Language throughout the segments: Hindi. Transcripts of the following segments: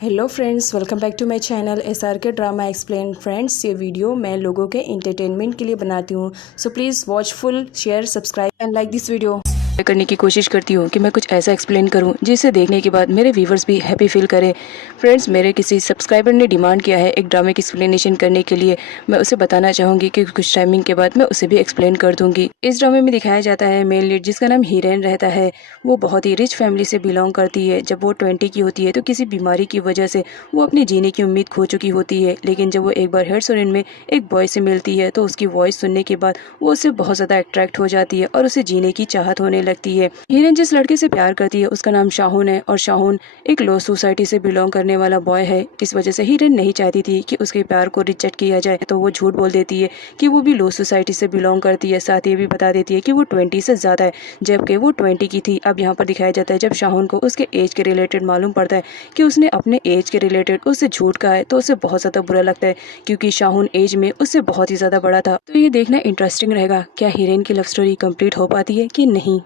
Hello friends, welcome back to my channel SRK drama explain. Friends, ये वीडियो मैं लोगों के एंटरटेनमेंट के लिए बनाती हूँ, so please watch full, share, subscribe and like this video. करने की कोशिश करती हूँ कि मैं कुछ ऐसा एक्सप्लेन करूँ जिसे देखने के बाद मेरे व्यूवर्स भी हैप्पी फील करें। फ्रेंड्स, मेरे किसी सब्सक्राइबर ने डिमांड किया है एक ड्रामे की एक्सप्लेनेशन करने के लिए। मैं उसे बताना चाहूँगी कि कुछ टाइमिंग के बाद मैं उसे भी एक्सप्लेन कर दूँगी। इस ड्रामे में दिखाया जाता है मेन लीड जिसका नाम हीरेन रहता है। वो बहुत ही रिच फैमिली से बिलोंग करती है। जब वो 20 की होती है तो किसी बीमारी की वजह से वो अपनी जीने की उम्मीद खो चुकी होती है। लेकिन जब वो एक बार हेड सोरेन में एक बॉय से मिलती है तो उसकी वॉइस सुनने के बाद वो उससे बहुत ज़्यादा अट्रैक्ट हो जाती है और उसे जीने की चाहत होने लगती है। हीरेन जिस लड़के से प्यार करती है उसका नाम शाहुन है और शाहुन एक लो सोसाइटी से बिलोंग करने वाला बॉय है। इस वजह से हीरेन नहीं चाहती थी कि उसके प्यार को रिजेक्ट किया जाए, तो वो झूठ बोल देती है कि वो भी लो सोसाइटी से बिलोंग करती है। साथ ही भी बता देती है कि वो 20 से ज़्यादा है जबकि वो 20 की थी। अब यहाँ पर दिखाया जाता है जब शाहुन को उसके एज के रिलेटेड मालूम पड़ता है कि उसने अपने एज के रिलेटेड उससे झूठ कहा है तो उसे बहुत ज़्यादा बुरा लगता है, क्योंकि शाहुन एज में उससे बहुत ही ज़्यादा बड़ा था। तो ये देखना इंटरेस्टिंग रहेगा, क्या हीरेन की लव स्टोरी कंप्लीट हो पाती है कि नहीं।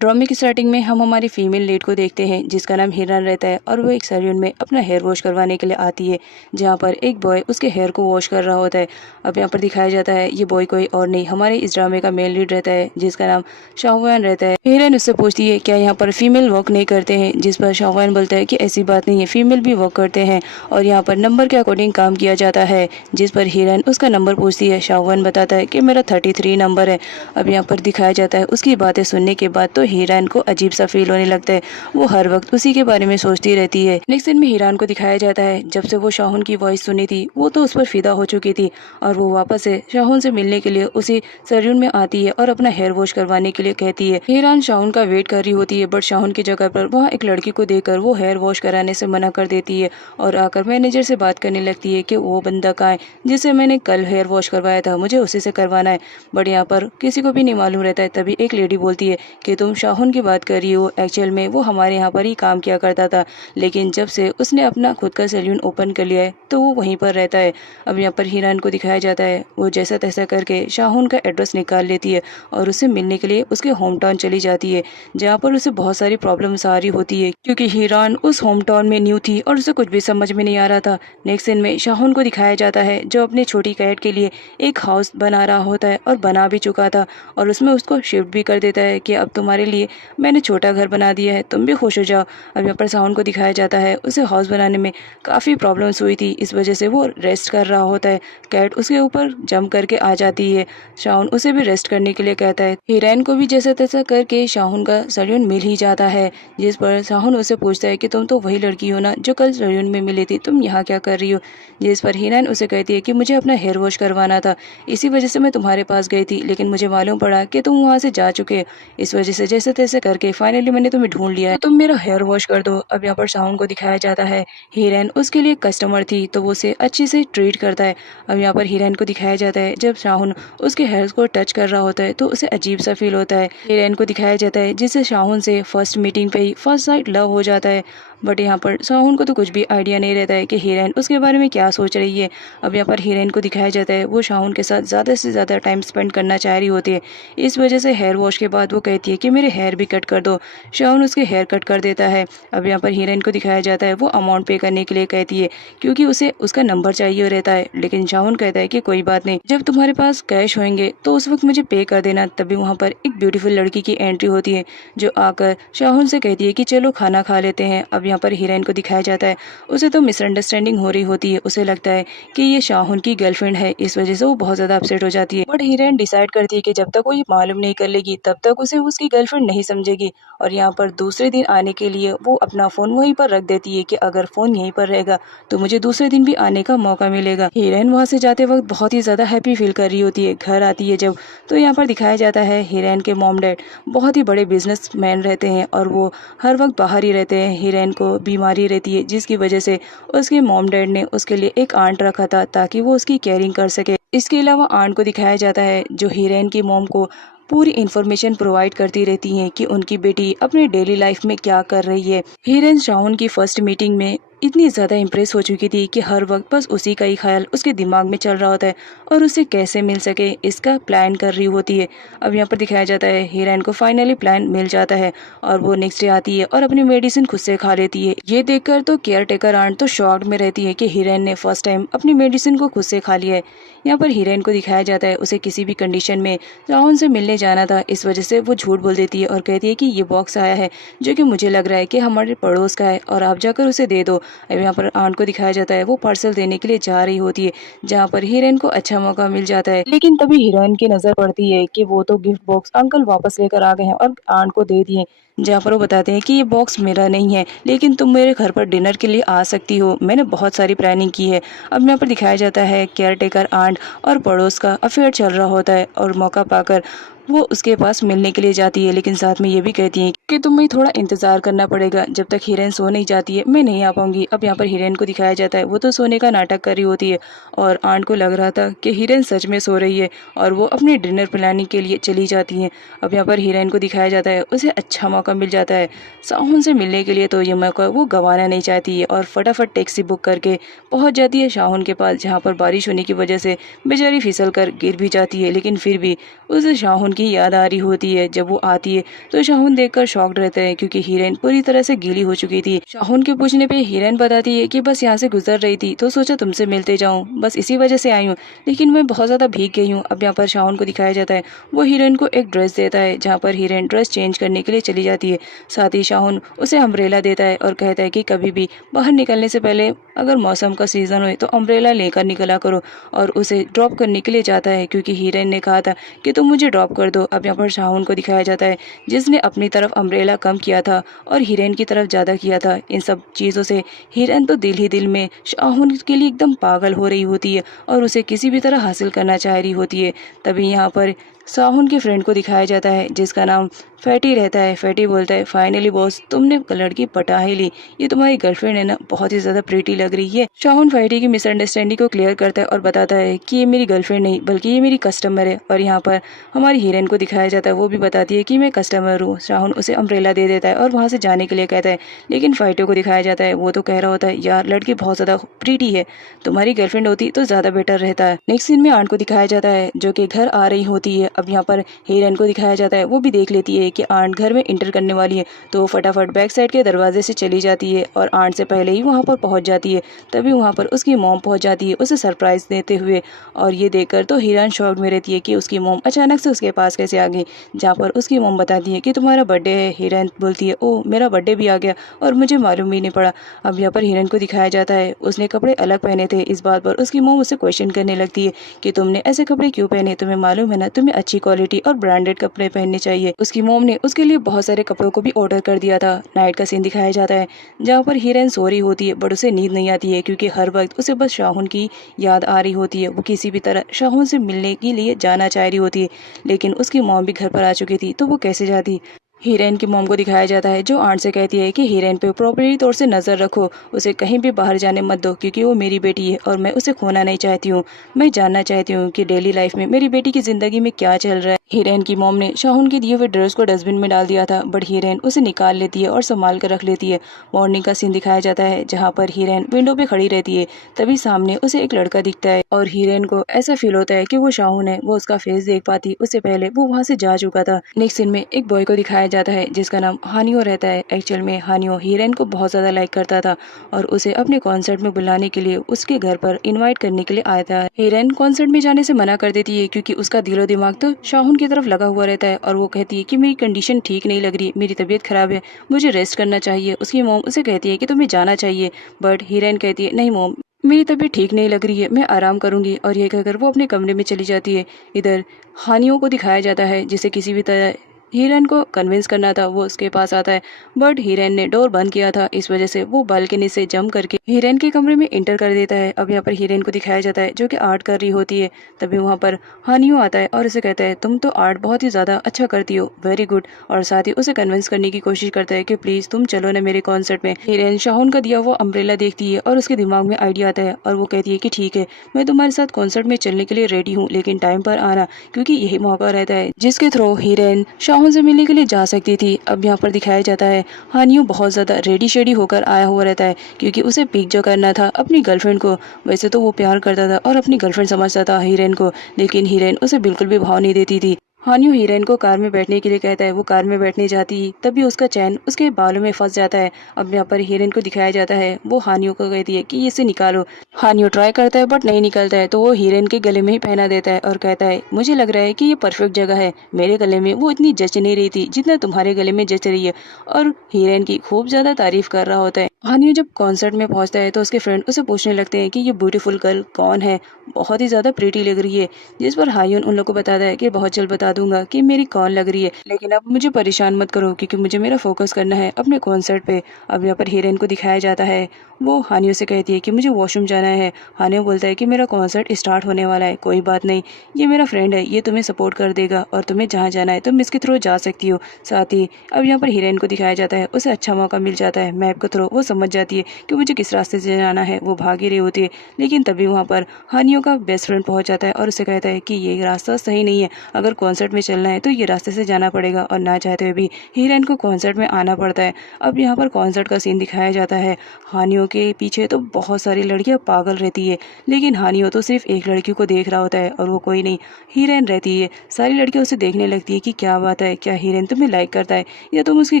ड्रामे की स्टार्टिंग में हम हमारी फीमेल लीड को देखते हैं जिसका नाम हिरन रहता है और वो एक सैलून में अपना हेयर वॉश करवाने के लिए आती है, जहाँ पर एक बॉय उसके हेयर को वॉश कर रहा होता है। अब यहाँ पर दिखाया जाता है ये बॉय कोई और नहीं हमारे इस ड्रामे का मेन लीड रहता है जिसका नाम शाहवान रहता है। हिरन उससे पूछती है क्या यहाँ पर फीमेल वर्क नहीं करते हैं, जिस पर शाहवान बोलता है कि ऐसी बात नहीं है, फीमेल भी वर्क करते हैं और यहाँ पर नंबर के अकॉर्डिंग काम किया जाता है। जिस पर हिरन उसका नंबर पूछती है। शाहवान बताता है कि मेरा 33 नंबर है। अब यहाँ पर दिखाया जाता है उसकी बातें सुनने के बाद तो हीरान को अजीब सा फील होने लगता है। वो हर वक्त उसी के बारे में सोचती रहती है। नेक्स्ट सीन में हीरान को दिखाया जाता है जब से वो शाहुन की वॉइस सुनी थी वो तो उस पर फिदा हो चुकी थी और वो वापस से शाहुन से मिलने के लिए उसी सैलून में आती है और अपना हेयर वॉश करवाने के लिए कहती है। हीरान शाहुन का वेट कर रही होती है, बट शाहुन की जगह पर वहाँ एक लड़की को देखकर वो हेयर वॉश कराने से मना कर देती है और आकर मैनेजर से बात करने लगती है कि वो बंदा कहाँ है जिसे मैंने कल हेयर वॉश करवाया था, मुझे उसी से करवाना है। बट यहाँ पर किसी को भी नहीं मालूम रहता है। तभी एक लेडी बोलती है कि तुम शाहुन की बात कर रही हो, एक्चुअल में वो हमारे यहाँ पर ही काम किया करता था, लेकिन जब से उसने अपना खुद का सैलून ओपन कर लिया है तो वो वहीं पर रहता है। अब यहाँ पर हिरन को दिखाया जाता है वो जैसा तैसा करके शाहुन का एड्रेस निकाल लेती है और उससे मिलने के लिए उसके होम टाउन चली जाती है, जहाँ पर उसे बहुत सारी प्रॉब्लम्स आ रही होती है क्योंकि हिरन उस होम टाउन में न्यू थी और उसे कुछ भी समझ में नहीं आ रहा था। नेक्स्ट सीन में शाहुन को दिखाया जाता है जो अपनी छोटी कैट के लिए एक हाउस बना रहा होता है और बना भी चुका था और उसमें उसको शिफ्ट भी कर देता है कि अब तुम्हारे लिए मैंने छोटा घर बना दिया है, तुम भी खुश हो जाओ। अब यहाँ पर शाहुन को दिखाया जाता है उसे हाउस बनाने में काफ़ी प्रॉब्लम्स हुई थी, इस वजह से वो रेस्ट कर रहा होता है। कैट उसके ऊपर जंप करके आ जाती है। शाहुन उसे भी रेस्ट करने के लिए कहता है। हिरन को भी जैसा तैसा करके शाहुन का सैलून मिल ही जाता है, जिस पर शाहुन उसे पूछता है कि तुम तो वही लड़की हो ना जो कल सैलून में मिली थी, तुम यहाँ क्या कर रही हो। जिस पर हिरन उसे कहती है कि मुझे अपना हेयर वॉश करवाना था, इसी वजह से मैं तुम्हारे पास गई थी, लेकिन मुझे मालूम पड़ा कि तुम वहाँ से जा चुके हो, इस वजह से जैसे तैसे करके फाइनली मैंने तुम्हें ढूंढ लिया है, तो तुम मेरा हेयर वॉश कर दो। अब यहाँ पर शाहुन को दिखाया जाता है हिरन उसके लिए कस्टमर थी तो वो उसे अच्छे से ट्रीट करता है। अब यहाँ पर हिरन को दिखाया जाता है जब शाहुन उसके हेयर को टच कर रहा होता है तो उसे अजीब सा फील होता है। हिरन को दिखाया जाता है जिससे शाहुन से फर्स्ट मीटिंग पे ही फर्स्ट साइड लव हो जाता है, बट यहाँ पर शाहुन को तो कुछ भी आइडिया नहीं रहता है कि हिरन उसके बारे में क्या सोच रही है। अब यहाँ पर हिरन को दिखाया जाता है वो शाहुन के साथ ज़्यादा से ज़्यादा टाइम स्पेंड करना चाह रही होती है, इस वजह से हेयर वॉश के बाद वो कहती है कि मेरे हेयर भी कट कर दो। शाहुन उसके हेयर कट कर देता है। अब यहाँ पर हिरन को दिखाया जाता है वो अमाउंट पे करने के लिए कहती है क्योंकि उसे उसका नंबर चाहिए रहता है, लेकिन शाहुन कहता है कि कोई बात नहीं, जब तुम्हारे पास कैश होंगे तो उस वक्त मुझे पे कर देना। तभी वहाँ पर एक ब्यूटीफुल लड़की की एंट्री होती है जो आकर शाहुन से कहती है कि चलो खाना खा लेते हैं। अब यहाँ पर हिरन को दिखाया जाता है उसे तो मिसअंडरस्टैंडिंग हो रही होती है, उसे लगता है कि ये शाहुन की गर्लफ्रेंड है, इस वजह से वो बहुत ज़्यादा अपसेट हो जाती है। बट हिरन डिसाइड करती है कि जब तक वो ये मालूम नहीं कर लेगी तब तक उसे उसकी गर्लफ्रेंड नहीं समझेगी और यहाँ पर दूसरे दिन आने के लिए वो अपना फ़ोन वहीं पर रख देती है कि अगर फ़ोन यहीं पर रहेगा तो मुझे दूसरे दिन भी आने का मौका मिलेगा। हिरन वहाँ से जाते वक्त बहुत ही ज़्यादा हैप्पी फील कर रही होती है। घर आती है जब तो यहाँ पर दिखाया जाता है हिरन के मॉम डैड बहुत ही बड़े बिजनेसमैन रहते हैं और वो हर वक्त बाहर ही रहते हैं। हिरन को बीमारी रहती है जिसकी वजह से उसके मॉम डैड ने उसके लिए एक आंट रखा था ताकि वो उसकी केयरिंग कर सके। इसके अलावा आंट को दिखाया जाता है जो हिरन की मॉम को पूरी इन्फॉर्मेशन प्रोवाइड करती रहती हैं कि उनकी बेटी अपने डेली लाइफ में क्या कर रही है। हिरन शाहुन की फर्स्ट मीटिंग में इतनी ज़्यादा इम्प्रेस हो चुकी थी कि हर वक्त बस उसी का ही ख्याल उसके दिमाग में चल रहा होता है और उसे कैसे मिल सके इसका प्लान कर रही होती है। अब यहाँ पर दिखाया जाता है हीरोइन को फाइनली प्लान मिल जाता है और वो नेक्स्ट डे आती है और अपनी मेडिसिन खुद से खा लेती है। ये देखकर तो केयर टेकर आंट तो शॉक्ड में रहती है कि हीरोइन ने फर्स्ट टाइम अपनी मेडिसिन को खुद से खा लिया है। यहाँ पर हीरोइन को दिखाया जाता है उसे किसी भी कंडीशन में राहुल से मिलने जाना था, इस वजह से वो झूठ बोल देती है और कहती है कि ये बॉक्स आया है जो कि मुझे लग रहा है कि हमारे पड़ोस का है और आप जाकर उसे दे दो। अब यहाँ पर आंट को दिखाया जाता है वो पार्सल देने के लिए जा रही होती है, जहाँ पर हीरोइन को अच्छा मौका मिल जाता है। लेकिन तभी हीरोइन की नजर पड़ती है कि वो तो गिफ्ट बॉक्स अंकल वापस लेकर आ गए हैं और आंट को दे दिए, जहाँ पर वो बताते हैं कि ये बॉक्स मेरा नहीं है लेकिन तुम मेरे घर पर डिनर के लिए आ सकती हो, मैंने बहुत सारी प्लानिंग की है। अब यहाँ पर दिखाया जाता है केयर टेकर आंट और पड़ोस का अफेयर चल रहा होता है और मौका पाकर वो उसके पास मिलने के लिए जाती है, लेकिन साथ में ये भी कहती है कि तुम्हें थोड़ा इंतजार करना पड़ेगा, जब तक हीरोइन सो नहीं जाती है मैं नहीं आ पाऊंगी। अब यहाँ पर हीरोइन को दिखाया जाता है वो तो सोने का नाटक कर रही होती है और आंट को लग रहा था कि हीरोइन सच में सो रही है और वो अपने डिनर प्लानिंग के लिए चली जाती है। अब यहाँ पर हीरोइन को दिखाया जाता है उसे अच्छा मौका मिल जाता है साहुन से मिलने के लिए, तो ये मौका वो गंवाना नहीं चाहती है और फटाफट टैक्सी बुक करके पहुंच जाती है शाहुन के पास, जहाँ पर बारिश होने की वजह से बेचारी फिसल कर गिर भी जाती है। लेकिन फिर भी उसे शाहुन की याद आ रही होती है। जब वो आती है तो शाहुन देखकर शॉक्ड रहता है क्योंकि हीरोइन पूरी तरह से गीली हो चुकी थी। शाहुन के पूछने पे हीरोइन बताती है कि बस यहाँ से गुजर रही थी तो सोचा तुमसे मिलते जाऊं, बस इसी वजह से आई हूँ, लेकिन मैं बहुत ज्यादा भीग गई हूँ। अब यहाँ पर शाहुन को दिखाया जाता है वो हीरोइन को एक ड्रेस देता है, जहाँ पर हीरोइन ड्रेस चेंज करने के लिए चली जाती है। साथ ही शाहुन उसे अम्ब्रेला देता है और कहता है कि कभी भी बाहर निकलने से पहले अगर मौसम का सीजन हो तो अम्ब्रेला लेकर निकला करो, और उसे ड्रॉप करने के लिए जाता है क्योंकि हीरोइन ने कहा था कि तुम मुझे ड्रॉप कर दो। अब यहाँ पर शाहुन को दिखाया जाता है जिसने अपनी तरफ अम्ब्रेला कम किया था और हीरोइन की तरफ ज़्यादा किया था। इन सब चीज़ों से हीरोइन तो दिल ही दिल में शाहुन के लिए एकदम पागल हो रही होती है और उसे किसी भी तरह हासिल करना चाह रही होती है। तभी यहाँ पर शाहुन के फ्रेंड को दिखाया जाता है जिसका नाम फैटी रहता है। फैटी बोलता है फाइनली बॉस तुमने लड़की पटा ही ली, ये तुम्हारी गर्लफ्रेंड है ना, बहुत ही ज्यादा प्रीटी लग रही है। शाहुन फैटी की मिसअंडरस्टैंडिंग को क्लियर करता है और बताता है कि ये मेरी गर्लफ्रेंड नहीं बल्कि ये मेरी कस्टमर है। और यहाँ पर हमारी हीरोइन को दिखाया जाता है वो भी बताती है कि मैं कस्टमर हूँ। शाहुन उसे अम्ब्रेला दे देता है और वहाँ से जाने के लिए कहता है, लेकिन फैटी को दिखाया जाता है वो तो कह रहा होता है यार लड़की बहुत ज्यादा प्रीटी है, तुम्हारी गर्लफ्रेंड होती तो ज्यादा बेटर रहता है। नेक्स्ट सीन में आंट को दिखाया जाता है जो कि घर आ रही होती है। अब यहाँ पर हीरोइन को दिखाया जाता है वो भी देख लेती है कि आंट घर में इंटर करने वाली है, तो वो फटाफट बैक साइड के दरवाजे से चली जाती है और आंट से पहले ही वहाँ पर पहुँच जाती है। तभी वहाँ पर उसकी मॉम पहुँच जाती है उसे सरप्राइज देते हुए, और ये देखकर तो हीरोइन शॉक में रहती है कि उसकी मॉम अचानक से उसके पास कैसे आ गई। जहाँ पर उसकी मॉम बताती है कि तुम्हारा बर्थडे है। हीरोइन बोलती है ओह मेरा बर्थडे भी आ गया और मुझे मालूम भी नहीं पड़ा। अब यहाँ पर हीरोइन को दिखाया जाता है उसने कपड़े अलग पहने थे। इस बात पर उसकी मॉम उसे क्वेश्चन करने लगती है कि तुमने ऐसे कपड़े क्यों पहने, तुम्हें मालूम है ना तुम्हें अच्छी क्वालिटी और ब्रांडेड कपड़े पहनने चाहिए। उसकी मॉम ने उसके लिए बहुत सारे कपड़ों को भी ऑर्डर कर दिया था। नाइट का सीन दिखाया जाता है जहाँ पर हीरोइन सो रही होती है बट उसे नींद नहीं आती है क्योंकि हर वक्त उसे बस शाहुन की याद आ रही होती है। वो किसी भी तरह शाहुन से मिलने के लिए जाना चाह रही होती है, लेकिन उसकी मॉम भी घर पर आ चुकी थी तो वो कैसे जाती। हीरोइन की मॉम को दिखाया जाता है जो आंट से कहती है कि हीरोइन पे प्रॉपर्ली तौर से नजर रखो, उसे कहीं भी बाहर जाने मत दो क्योंकि वो मेरी बेटी है और मैं उसे खोना नहीं चाहती हूँ। मैं जानना चाहती हूँ कि डेली लाइफ में मेरी बेटी की जिंदगी में क्या चल रहा है। हीरोइन की मॉम ने शाहुन के दिए हुए ड्रेस को डस्टबिन में डाल दिया था बट हीरोइन उसे निकाल लेती है और संभाल कर रख लेती है। मॉर्निंग का सीन दिखाया जाता है जहाँ पर हीरोइन विंडो पे खड़ी रहती है। तभी सामने उसे एक लड़का दिखता है और हीरोइन को ऐसा फील होता है कि वो शाहुन है। वो उसका फेस देख पाती उससे पहले वो वहाँ से जा चुका था। नेक्स्ट सीन में एक बॉय को दिखाया जाता है जिसका नाम हानियो रहता है। एक्चुअल में हानियो हीरोइन को बहुत ज्यादा लाइक करता था और उसे अपने कॉन्सर्ट में बुलाने के लिए उसके घर पर इनवाइट करने के लिए आया था। हीरोइन कॉन्सर्ट में जाने से मना कर देती है क्योंकि उसका दिलो दिमाग तो शाहुन की तरफ लगा हुआ रहता है और वो कहती है कि मेरी कंडीशन ठीक नहीं लग रही, मेरी तबीयत खराब है, मुझे रेस्ट करना चाहिए। उसकी मॉम उसे कहती है कि तुम्हें जाना चाहिए बट हीरोइन कहती है नहीं मॉम मेरी तबीयत ठीक नहीं लग रही है, मैं आराम करूंगी। और ये कहकर वो अपने कमरे में चली जाती है। इधर हानियों को दिखाया जाता है जिसे किसी भी तरह हीरोइन को कन्विंस करना था, वो उसके पास आता है बट हीरोइन ने डोर बंद किया था, इस वजह से वो बालकनी से जंप करके हीरोइन के कमरे में इंटर कर देता है। अब यहाँ पर हीरोइन को दिखाया जाता है जो कि आर्ट कर रही होती है। तभी वहाँ पर हानियो आता है और उसे कहता है तुम तो आर्ट बहुत ही ज्यादा अच्छा करती हो, वेरी गुड, और साथ ही उसे कन्विंस करने की कोशिश करता है कि प्लीज तुम चलो ना मेरे कॉन्सर्ट में। हीरोइन शाहुन का दिया वो अम्ब्रेला देखती है और उसके दिमाग में आइडिया आता है और वो कहती है कि ठीक है मैं तुम्हारे साथ कॉन्सर्ट में चलने के लिए रेडी हूँ, लेकिन टाइम पर आना क्योंकि यही मौका रहता है जिसके थ्रू हीरोइन शाहुन शाहुन से मिलने के लिए जा सकती थी। अब यहाँ पर दिखाया जाता है हानियो बहुत ज़्यादा रेडी शेडी होकर आया हुआ रहता है, क्योंकि उसे पिक जो करना था अपनी गर्लफ्रेंड को। वैसे तो वो प्यार करता था और अपनी गर्लफ्रेंड समझता था हीरेन को, लेकिन हीरेन उसे बिल्कुल भी भाव नहीं देती थी। हानियो हीरेन को कार में बैठने के लिए कहता है। वो कार में बैठने जाती ही तभी उसका चैन उसके बालों में फंस जाता है। अब यहाँ पर हीरेन को दिखाया जाता है, वो हानियो को कहती है कि इसे निकालो। हानियो ट्राई करता है बट नहीं निकलता है, तो वो हीरेन के गले में ही पहना देता है और कहता है मुझे लग रहा है कि ये परफेक्ट जगह है, मेरे गले में वो इतनी जच नहीं रही थी जितना तुम्हारे गले में जच रही है। और हीरेन की खूब ज्यादा तारीफ कर रहा होता है। हानियो जब कॉन्सर्ट में पहुंचता है तो उसके फ्रेंड उसे पूछने लगते हैं कि ये ब्यूटीफुल गर्ल कौन है, बहुत ही ज्यादा प्रीटी लग रही है। जिस पर हायुन उन लोग को बताता है कि बहुत जल्द बता दूंगा कि मेरी कौन लग रही है, लेकिन अब मुझे परेशान मत करो क्योंकि मुझे मेरा फोकस करना है अपने कॉन्सर्ट पे। अब यहाँ पर हीरेन को दिखाया जाता है, वो हानियो से कहती है कि मुझे वॉशरूम जाना है। हानियो बोलता है कि मेरा कॉन्सर्ट स्टार्ट होने वाला है, कोई बात नहीं, ये मेरा फ्रेंड है, ये तुम्हें सपोर्ट कर देगा और तुम्हें जहाँ जाना है तुम इसके थ्रू जा सकती हो। साथ ही अब यहाँ पर हीरेन को दिखाया जाता है, उसे अच्छा मौका मिल जाता है मैप के थ्रू। वो समझ जाती है कि मुझे किस रास्ते से जाना है, वो भाग ही रही होती है। लेकिन तभी वहाँ पर हानियो का बेस्ट फ्रेंड पहुंच जाता है और उसे कहता है कि ये रास्ता सही नहीं है, अगर कॉन्सर्ट में चलना है तो ये रास्ते से जाना पड़ेगा। और ना चाहते हुए भी हीरेन को कॉन्सर्ट में आना पड़ता है। अब यहाँ पर कॉन्सर्ट का सीन दिखाया जाता है। हानियो के पीछे तो बहुत सारी लड़कियां पागल रहती है, लेकिन हानियो तो सिर्फ एक लड़की को देख रहा होता है और वो कोई नहीं, हीरेन रहती है। सारी लड़कियां उसे देखने लगती है कि क्या बात है, क्या हीरेन तुम्हें लाइक करता है या तुम उसकी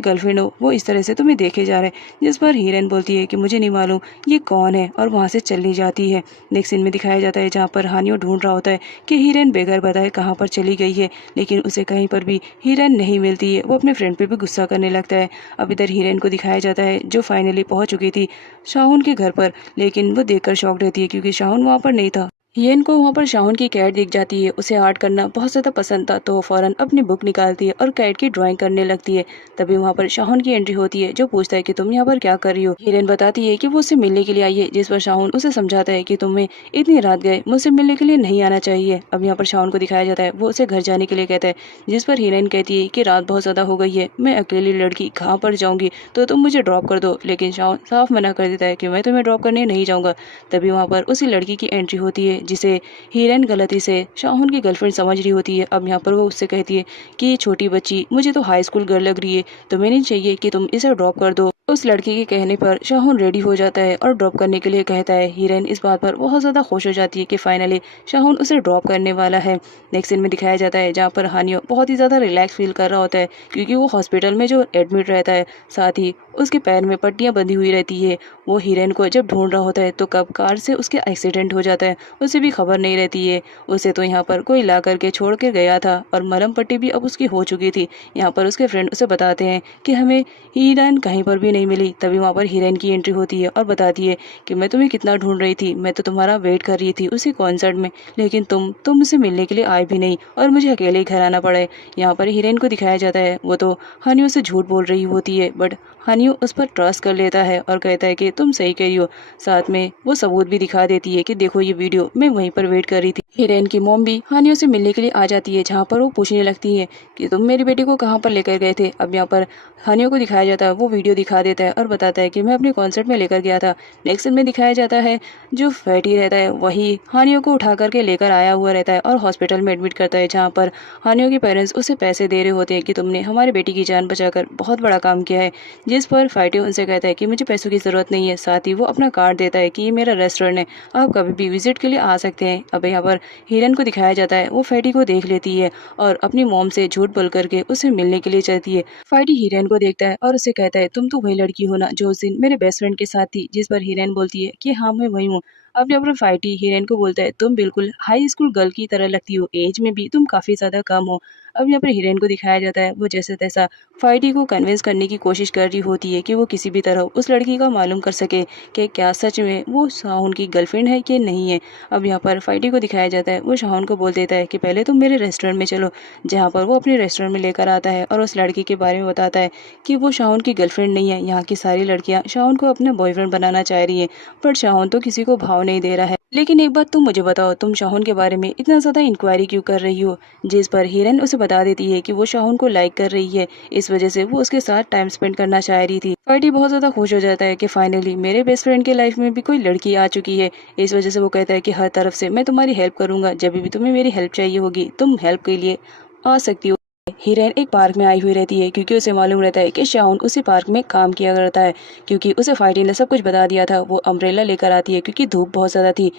गर्लफ्रेंड हो, वो इस तरह से तुम्हें देखे जा रहे हैं। जिस पर हीरेन बोलती है कि मुझे नहीं मालूम ये कौन है, और वहाँ से चली जाती है। नेक्स्ट सीन में दिखाया जाता है जहाँ पर हानियो ढूंढ रहा होता है कि हीरेन बेगर बताए कहाँ पर चली गई है, लेकिन उसे कहीं पर भी हीरेन नहीं मिलती है। वो अपने फ्रेंड पे भी गुस्सा करने लगता है। अब इधर हीरेन को दिखाया जाता है जो फाइनली पहुंच चुकी थी शाहुन के घर पर, लेकिन वो देखकर शॉक रहती है क्योंकि शाहुन वहाँ पर नहीं था। हीरेन को वहाँ पर शाहुन की कैट दिख जाती है। उसे आर्ट करना बहुत ज़्यादा पसंद था, तो वो फौरन अपनी बुक निकालती है और कैट की ड्राइंग करने लगती है। तभी वहाँ पर शाहुन की एंट्री होती है, जो पूछता है कि तुम यहाँ पर क्या कर रही हो। हीरेन बताती है कि वो उससे मिलने के लिए आई है, जिस पर शाहुन उसे समझाता है कि तुम्हें इतनी रात गए, मुझसे मिलने के लिए नहीं आना चाहिए। अब यहाँ पर शाहुन को दिखाया जाता है, वो उसे घर जाने के लिए कहता है, जिस पर हीरेन कहती है कि रात बहुत ज़्यादा हो गई है, मैं अकेली लड़की कहाँ पर जाऊँगी, तो तुम मुझे ड्रॉप कर दो। लेकिन शाहुन साफ मना कर देता है कि मैं तुम्हें ड्रॉप करने नहीं जाऊँगा। तभी वहाँ पर उसी लड़की की एंट्री होती है जिसे हीरेन गलती से शाहुन की गर्लफ्रेंड समझ रही होती है। अब यहाँ पर वो उससे कहती है कि ये छोटी बच्ची मुझे तो हाई स्कूल गर्ल लग रही है, तुम्हें नहीं चाहिए कि तुम इसे ड्रॉप कर दो। उस लड़की के कहने पर शाहुन रेडी हो जाता है और ड्रॉप करने के लिए कहता है। हीरेन इस बात पर बहुत ज्यादा खुश हो जाती है कि फाइनली शाहुन उसे ड्रॉप करने वाला है। नेक्स्ट सीन में दिखाया जाता है जहाँ पर हानियो बहुत ही ज्यादा रिलैक्स फील कर रहा होता है, क्योंकि वो हॉस्पिटल में जो एडमिट रहता है, साथ ही उसके पैर में पट्टियां बंधी हुई रहती है। वो हीरेन को जब ढूंढ रहा होता है तो कब कार से उसके एक्सीडेंट हो जाता है, उसे भी खबर नहीं रहती है। उसे तो यहाँ पर कोई ला करके छोड़ के गया था और मलहम पट्टी भी अब उसकी हो चुकी थी। यहाँ पर उसके फ्रेंड उसे बताते हैं कि हमें हीरेन कहीं पर भी नहीं मिली। तभी वहाँ पर हीरेन की एंट्री होती है और बताती है कि मैं तुम्हें कितना ढूंढ रही थी, मैं तो तुम्हारा वेट कर रही थी उसी कॉन्सर्ट में, लेकिन तुम मुझसे मिलने के लिए आए भी नहीं और मुझे अकेले ही घर आना पड़े। यहाँ पर हीरेन को दिखाया जाता है, वो तो हानियो से झूठ बोल रही होती है, बट हानियो उस पर ट्रस्ट कर लेता है और कहता है कि तुम सही कह रही हो। साथ में वो सबूत भी दिखा देती है कि देखो ये वीडियो, मैं वहीं पर वेट कर रही थी। हीरेन की मॉम भी हानियो से मिलने के लिए आ जाती है, जहाँ पर वो पूछने लगती है कि तुम मेरी बेटी को कहाँ पर लेकर गए थे। अब यहाँ पर हानियो को दिखाया जाता है, वो वीडियो दिखा देता है और बताता है कि मैं अपने कॉन्सर्ट में लेकर गया था। नेक्स्ट में दिखाया जाता है जो फैटी रहता है वही हानियो को उठा करके लेकर आया हुआ रहता है और हॉस्पिटल में एडमिट करता है, जहाँ पर हानियो के पेरेंट्स उसे पैसे दे रहे होते हैं कि तुमने हमारे बेटी की जान बचाकर बहुत बड़ा काम किया है। जिस पर फाइटी उनसे कहता है कि मुझे पैसों की जरूरत नहीं है। साथ ही वो अपना कार्ड देता है कि ये मेरा रेस्टोरेंट है, आप कभी भी विजिट के लिए आ सकते हैं। अब यहाँ पर हीरेन को दिखाया जाता है, वो फैटी को देख लेती है और अपनी मॉम से झूठ बोल करके उसे मिलने के लिए चलती है। फाइटी हीरेन को देखता है और उसे कहता है तुम तो वही लड़की हो ना जो उस दिन मेरे बेस्ट फ्रेंड के साथ थी। जिस पर हीरेन बोलती है कि हाँ मैं वही हूँ। अब जब फाइटी हीरेन को बोलता है तुम बिल्कुल हाई स्कूल गर्ल की तरह लगती हो, एज में भी तुम काफी ज्यादा कम हो। अब यहाँ पर हीरेन को दिखाया जाता है, वो जैसे तैसा फाइटी को कन्विंस करने की कोशिश कर रही होती है कि वो किसी भी तरह उस लड़की का मालूम कर सके कि क्या सच में वो शाहुन की गर्लफ्रेंड है कि नहीं है। अब यहाँ पर फाइटी को दिखाया जाता है, वो शाहुन को बोल देता है कि पहले तुम मेरे रेस्टोरेंट में चलो, जहाँ पर वो अपने रेस्टोरेंट में लेकर आता है और उस लड़की के बारे में बताता है कि वो शाहुन की गर्लफ्रेंड नहीं है। यहाँ की सारी लड़कियाँ शाहुन को अपना बॉयफ्रेंड बनाना चाह रही है, पर शाहुन तो किसी को भाव नहीं दे रहा है। लेकिन एक बात तुम मुझे बताओ, तुम शाहुन के बारे में इतना ज्यादा इंक्वायरी क्यों कर रही हो। जिस पर हीरेन उसे बता देती है कि वो शाहुन को लाइक कर रही है, इस वजह से वो उसके साथ टाइम स्पेंड करना चाह रही थी। फाइटी बहुत ज्यादा खुश हो जाता है कि फाइनली मेरे बेस्ट फ्रेंड के लाइफ में भी कोई लड़की आ चुकी है। इस वजह से वो कहता है कि हर तरफ से मैं तुम्हारी हेल्प करूंगा, जब भी तुम्हें मेरी हेल्प चाहिए होगी तुम हेल्प के लिए आ सकती हो। हीरेन एक पार्क में आई हुई रहती है क्योंकि उसे मालूम रहता है कि शाओन उसी पार्क में काम किया करता है, क्योंकि उसे फाइटी ने सब कुछ बता दिया था। वो अम्ब्रेला लेकर आती है क्योंकि धूप बहुत ज़्यादा थी,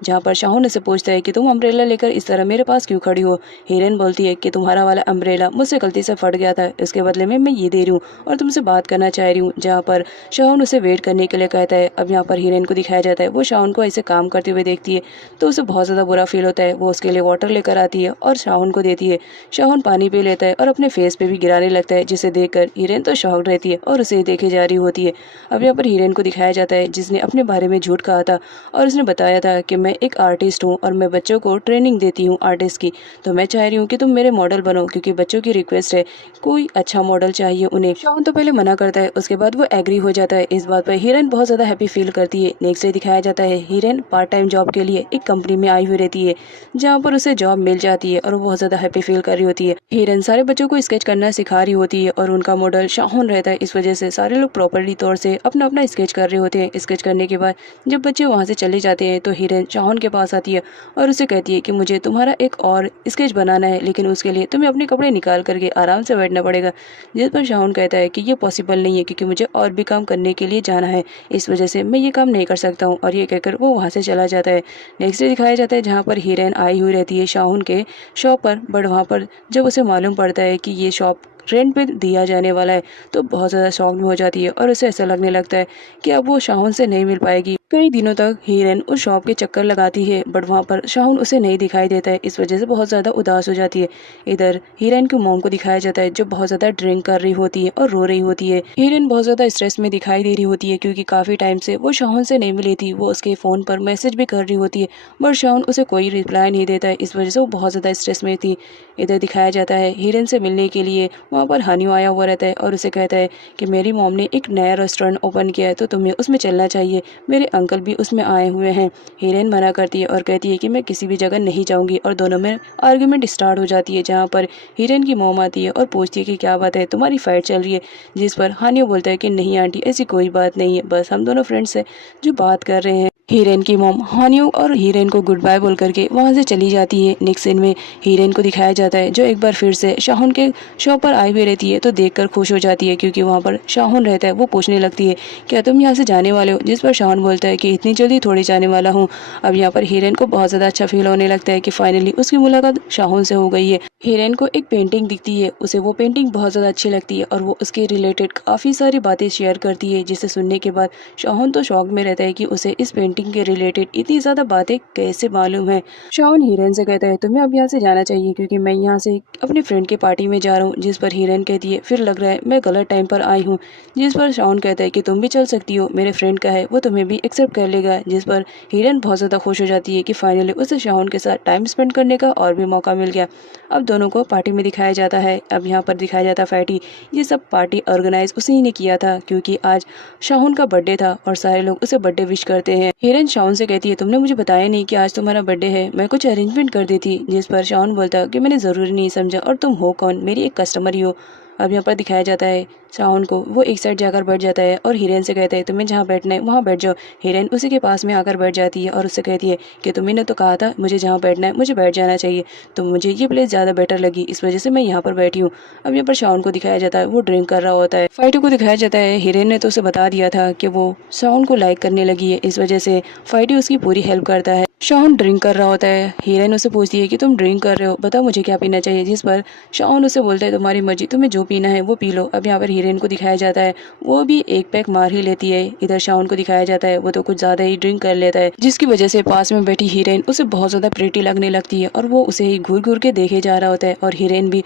जहाँ पर शाओन उसे पूछता है कि तुम अम्ब्रेला लेकर इस तरह मेरे पास क्यों खड़ी हो। हीरेन बोलती है कि तुम्हारा वाला अम्ब्रेला मुझसे गलती से फट गया था, इसके बदले में मैं ये दे रही हूँ और तुमसे बात करना चाह रही हूँ। जहाँ पर शाओन उसे वेट करने के लिए कहता है। अब यहाँ पर हीरेन को दिखाया जाता है वो शाओन को ऐसे काम करते हुए देखती है तो उसे बहुत ज़्यादा बुरा फील होता है। वो उसके लिए वाटर लेकर आती है और शाओन को देती है। शाओन पानी पी लेता है और अपने फेस पे भी गिराने लगता है, जिसे देखकर हीरेन तो शॉक्ड रहती है और उसे देखे जा रही होती है। अब यहाँ पर हीरेन को दिखाया जाता है जिसने अपने बारे में झूठ कहा था और उसने बताया था कि मैं एक आर्टिस्ट हूँ और मैं बच्चों को ट्रेनिंग देती हूँ आर्टिस्ट की, तो मैं चाह रही हूँ कि तुम मेरे मॉडल बनो, क्योंकि बच्चों की रिक्वेस्ट है, कोई अच्छा मॉडल चाहिए उन्हें। शाओन तो पहले मना करता है, उसके बाद वो एग्री हो जाता है। इस बात पर हीरेन बहुत ज़्यादा हैप्पी फील करती है। नेक्स्ट डे दिखाया जाता है हीरेन पार्ट टाइम जॉब के लिए एक कंपनी में आई हुई रहती है, जहाँ पर उसे जॉब मिल जाती है और वो बहुत ज़्यादा हैप्पी फील कर रही होती है। हीरेन सारे बच्चों को स्केच करना सिखा रही होती है और उनका मॉडल शाओन रहता है। इस वजह से सारे लोग प्रॉपरली तौर से अपना अपना स्केच कर रहे होते हैं। स्केच करने के बाद जब बच्चे वहाँ से चले जाते हैं तो हीरेन शाओन के पास आती है और उसे कहती है कि मुझे तुम्हारा एक और स्केच बनाना है, लेकिन उसके लिए तुम्हें अपने कपड़े निकाल करके आराम से बैठना पड़ेगा। जिस पर शाओन कहता है कि ये पॉसिबल नहीं है, क्योंकि मुझे और भी काम करने के लिए जाना है, इस वजह से मैं ये काम नहीं कर सकता हूँ। और ये कहकर वो वहाँ से चला जाता है। नेक्स्ट डे दिखाया जाता है जहाँ पर हीरेन आई हुई रहती है शाओन के शॉप पर, बट वहाँ पर जब उसे मालूम पड़ता है कि ये शॉप रेंट पे दिया जाने वाला है तो बहुत ज़्यादा शॉक में हो जाती है और उसे ऐसा लगने लगता है कि अब वो शाओन से नहीं मिल पाएगी। कई दिनों तक हीरेन उस शॉप के चक्कर लगाती है, बट वहाँ पर शाओन उसे नहीं दिखाई देता है। इस वजह से बहुत ज़्यादा उदास हो जाती है। इधर हीरेन की मॉम को दिखाया जाता है जो बहुत ज़्यादा ड्रिंक कर रही होती है और रो रही होती है। हीरेन बहुत ज़्यादा स्ट्रेस में दिखाई दे रही होती है क्योंकि काफ़ी टाइम से वो शाओन से नहीं मिली थी। वो उसके फ़ोन पर मैसेज भी कर रही होती है, बट शाओन उसे कोई रिप्लाई नहीं देता है। इस वजह से वो बहुत ज़्यादा स्ट्रेस में थी। इधर दिखाया जाता है हीरेन से मिलने के लिए वहाँ पर हनीओ आया हुआ रहता है और उसे कहता है कि मेरी मॉम ने एक नया रेस्टोरेंट ओपन किया है तो तुम्हें उसमें चलना चाहिए, मेरे अंकल भी उसमें आए हुए हैं। हीरेन मना करती है और कहती है कि मैं किसी भी जगह नहीं जाऊंगी और दोनों में आर्गुमेंट स्टार्ट हो जाती है, जहाँ पर हीरेन की मॉम आती है और पूछती है कि क्या बात है, तुम्हारी फाइट चल रही है। जिस पर हानियो बोलता है कि नहीं आंटी, ऐसी कोई बात नहीं है, बस हम दोनों फ्रेंड्स हैं जो बात कर रहे हैं। हीरेन की मॉम हानियो और हीरेन को गुड बाय बोल करके वहाँ से चली जाती है। नेक्स्ट सीन में हीरेन को दिखाया जाता है जो एक बार फिर से शाओन के शॉप पर आई हुई रहती है तो देखकर खुश हो जाती है, क्योंकि वहाँ पर शाओन रहता है। वो पूछने लगती है क्या तुम यहाँ से जाने वाले हो, जिस पर शाओन बोलता है कि इतनी जल्दी थोड़ी जाने वाला हूँ। अब यहाँ पर हीरेन को बहुत ज़्यादा अच्छा फील होने लगता है कि फाइनली उसकी मुलाकात शाओन से हो गई है। हीरेन को एक पेंटिंग दिखती है, उसे वो पेंटिंग बहुत ज़्यादा अच्छी लगती है और वो उसके रिलेटेड काफ़ी सारी बातें शेयर करती है, जिसे सुनने के बाद शाओन तो शॉक में रहता है कि उसे इस पेंटिंग के रिलेटेड इतनी ज़्यादा बातें कैसे मालूम है। शाओन हीरेन से कहता है तुम्हें अब यहाँ से जाना चाहिए क्योंकि मैं यहाँ से अपने फ्रेंड के पार्टी में जा रहा हूँ। जिस पर हीरेन कहती है फिर लग रहा है मैं गलत टाइम पर आई हूँ। जिस पर शाओन कहता है कि तुम भी चल सकती हो, मेरे फ्रेंड का है, वो तुम्हें भी एक्सेप्ट कर लेगा। जिस पर हीरेन बहुत ज़्यादा खुश हो जाती है कि फाइनली उसे शाओन के साथ टाइम स्पेंड करने का और भी मौका मिल गया। अब दोनों को पार्टी में दिखाया जाता है। अब यहाँ पर दिखाया जाता है फाइटी, ये सब पार्टी ऑर्गेनाइज उसी ने किया था क्योंकि आज शाओन का बर्थडे था और सारे लोग उसे बर्थडे विश करते हैं। हीरेन शाओन से कहती है तुमने मुझे बताया नहीं कि आज तुम्हारा बर्थडे है, मैं कुछ अरेंजमेंट कर देती। जिस पर शाओन बोलता कि मैंने ज़रूरी नहीं समझा और तुम हो कौन, मेरी एक कस्टमर ही हो। अब यहाँ पर दिखाया जाता है शाओन को, वो एक साइड जाकर बैठ जाता है और हीरेन से कहता है तुम्हें जहाँ बैठना है वहाँ बैठ जाओ। हीरेन उसी के पास में आकर बैठ जाती है और उससे कहती है कि तुमने तो कहा था मुझे जहाँ बैठना है मुझे बैठ जाना चाहिए, तो मुझे ये प्लेस ज़्यादा बेटर लगी, इस वजह से मैं यहाँ पर बैठी हूँ। अब यहाँ पर शाओन को दिखाया जाता है वो ड्रिंक कर रहा होता है। फाइटू को दिखाया जाता है हीरेन ने तो उसे बता दिया था कि वो शाओन को लाइक करने लगी है, इस वजह से फाइटू उसकी पूरी हेल्प करता है। शाओन ड्रिंक कर रहा होता है, हीरेन उसे पूछती है कि तुम ड्रिंक कर रहे हो, बताओ मुझे क्या पीना चाहिए। जिस पर शाओन उसे बोलता है तुम्हारी मर्जी, तुम्हें जो पीना है वो पी लो। अब यहाँ पर हीरेन को दिखाया जाता है वो भी एक पैक मार ही लेती है। इधर शाओन को दिखाया जाता है वो तो कुछ ज्यादा ही ड्रिंक कर लेता है, जिसकी वजह से पास में बैठी हीरेन उसे बहुत ज्यादा प्रीटी लगने लगती है और वो उसे ही घूर घूर के देखे जा रहा होता है। और हीरेन भी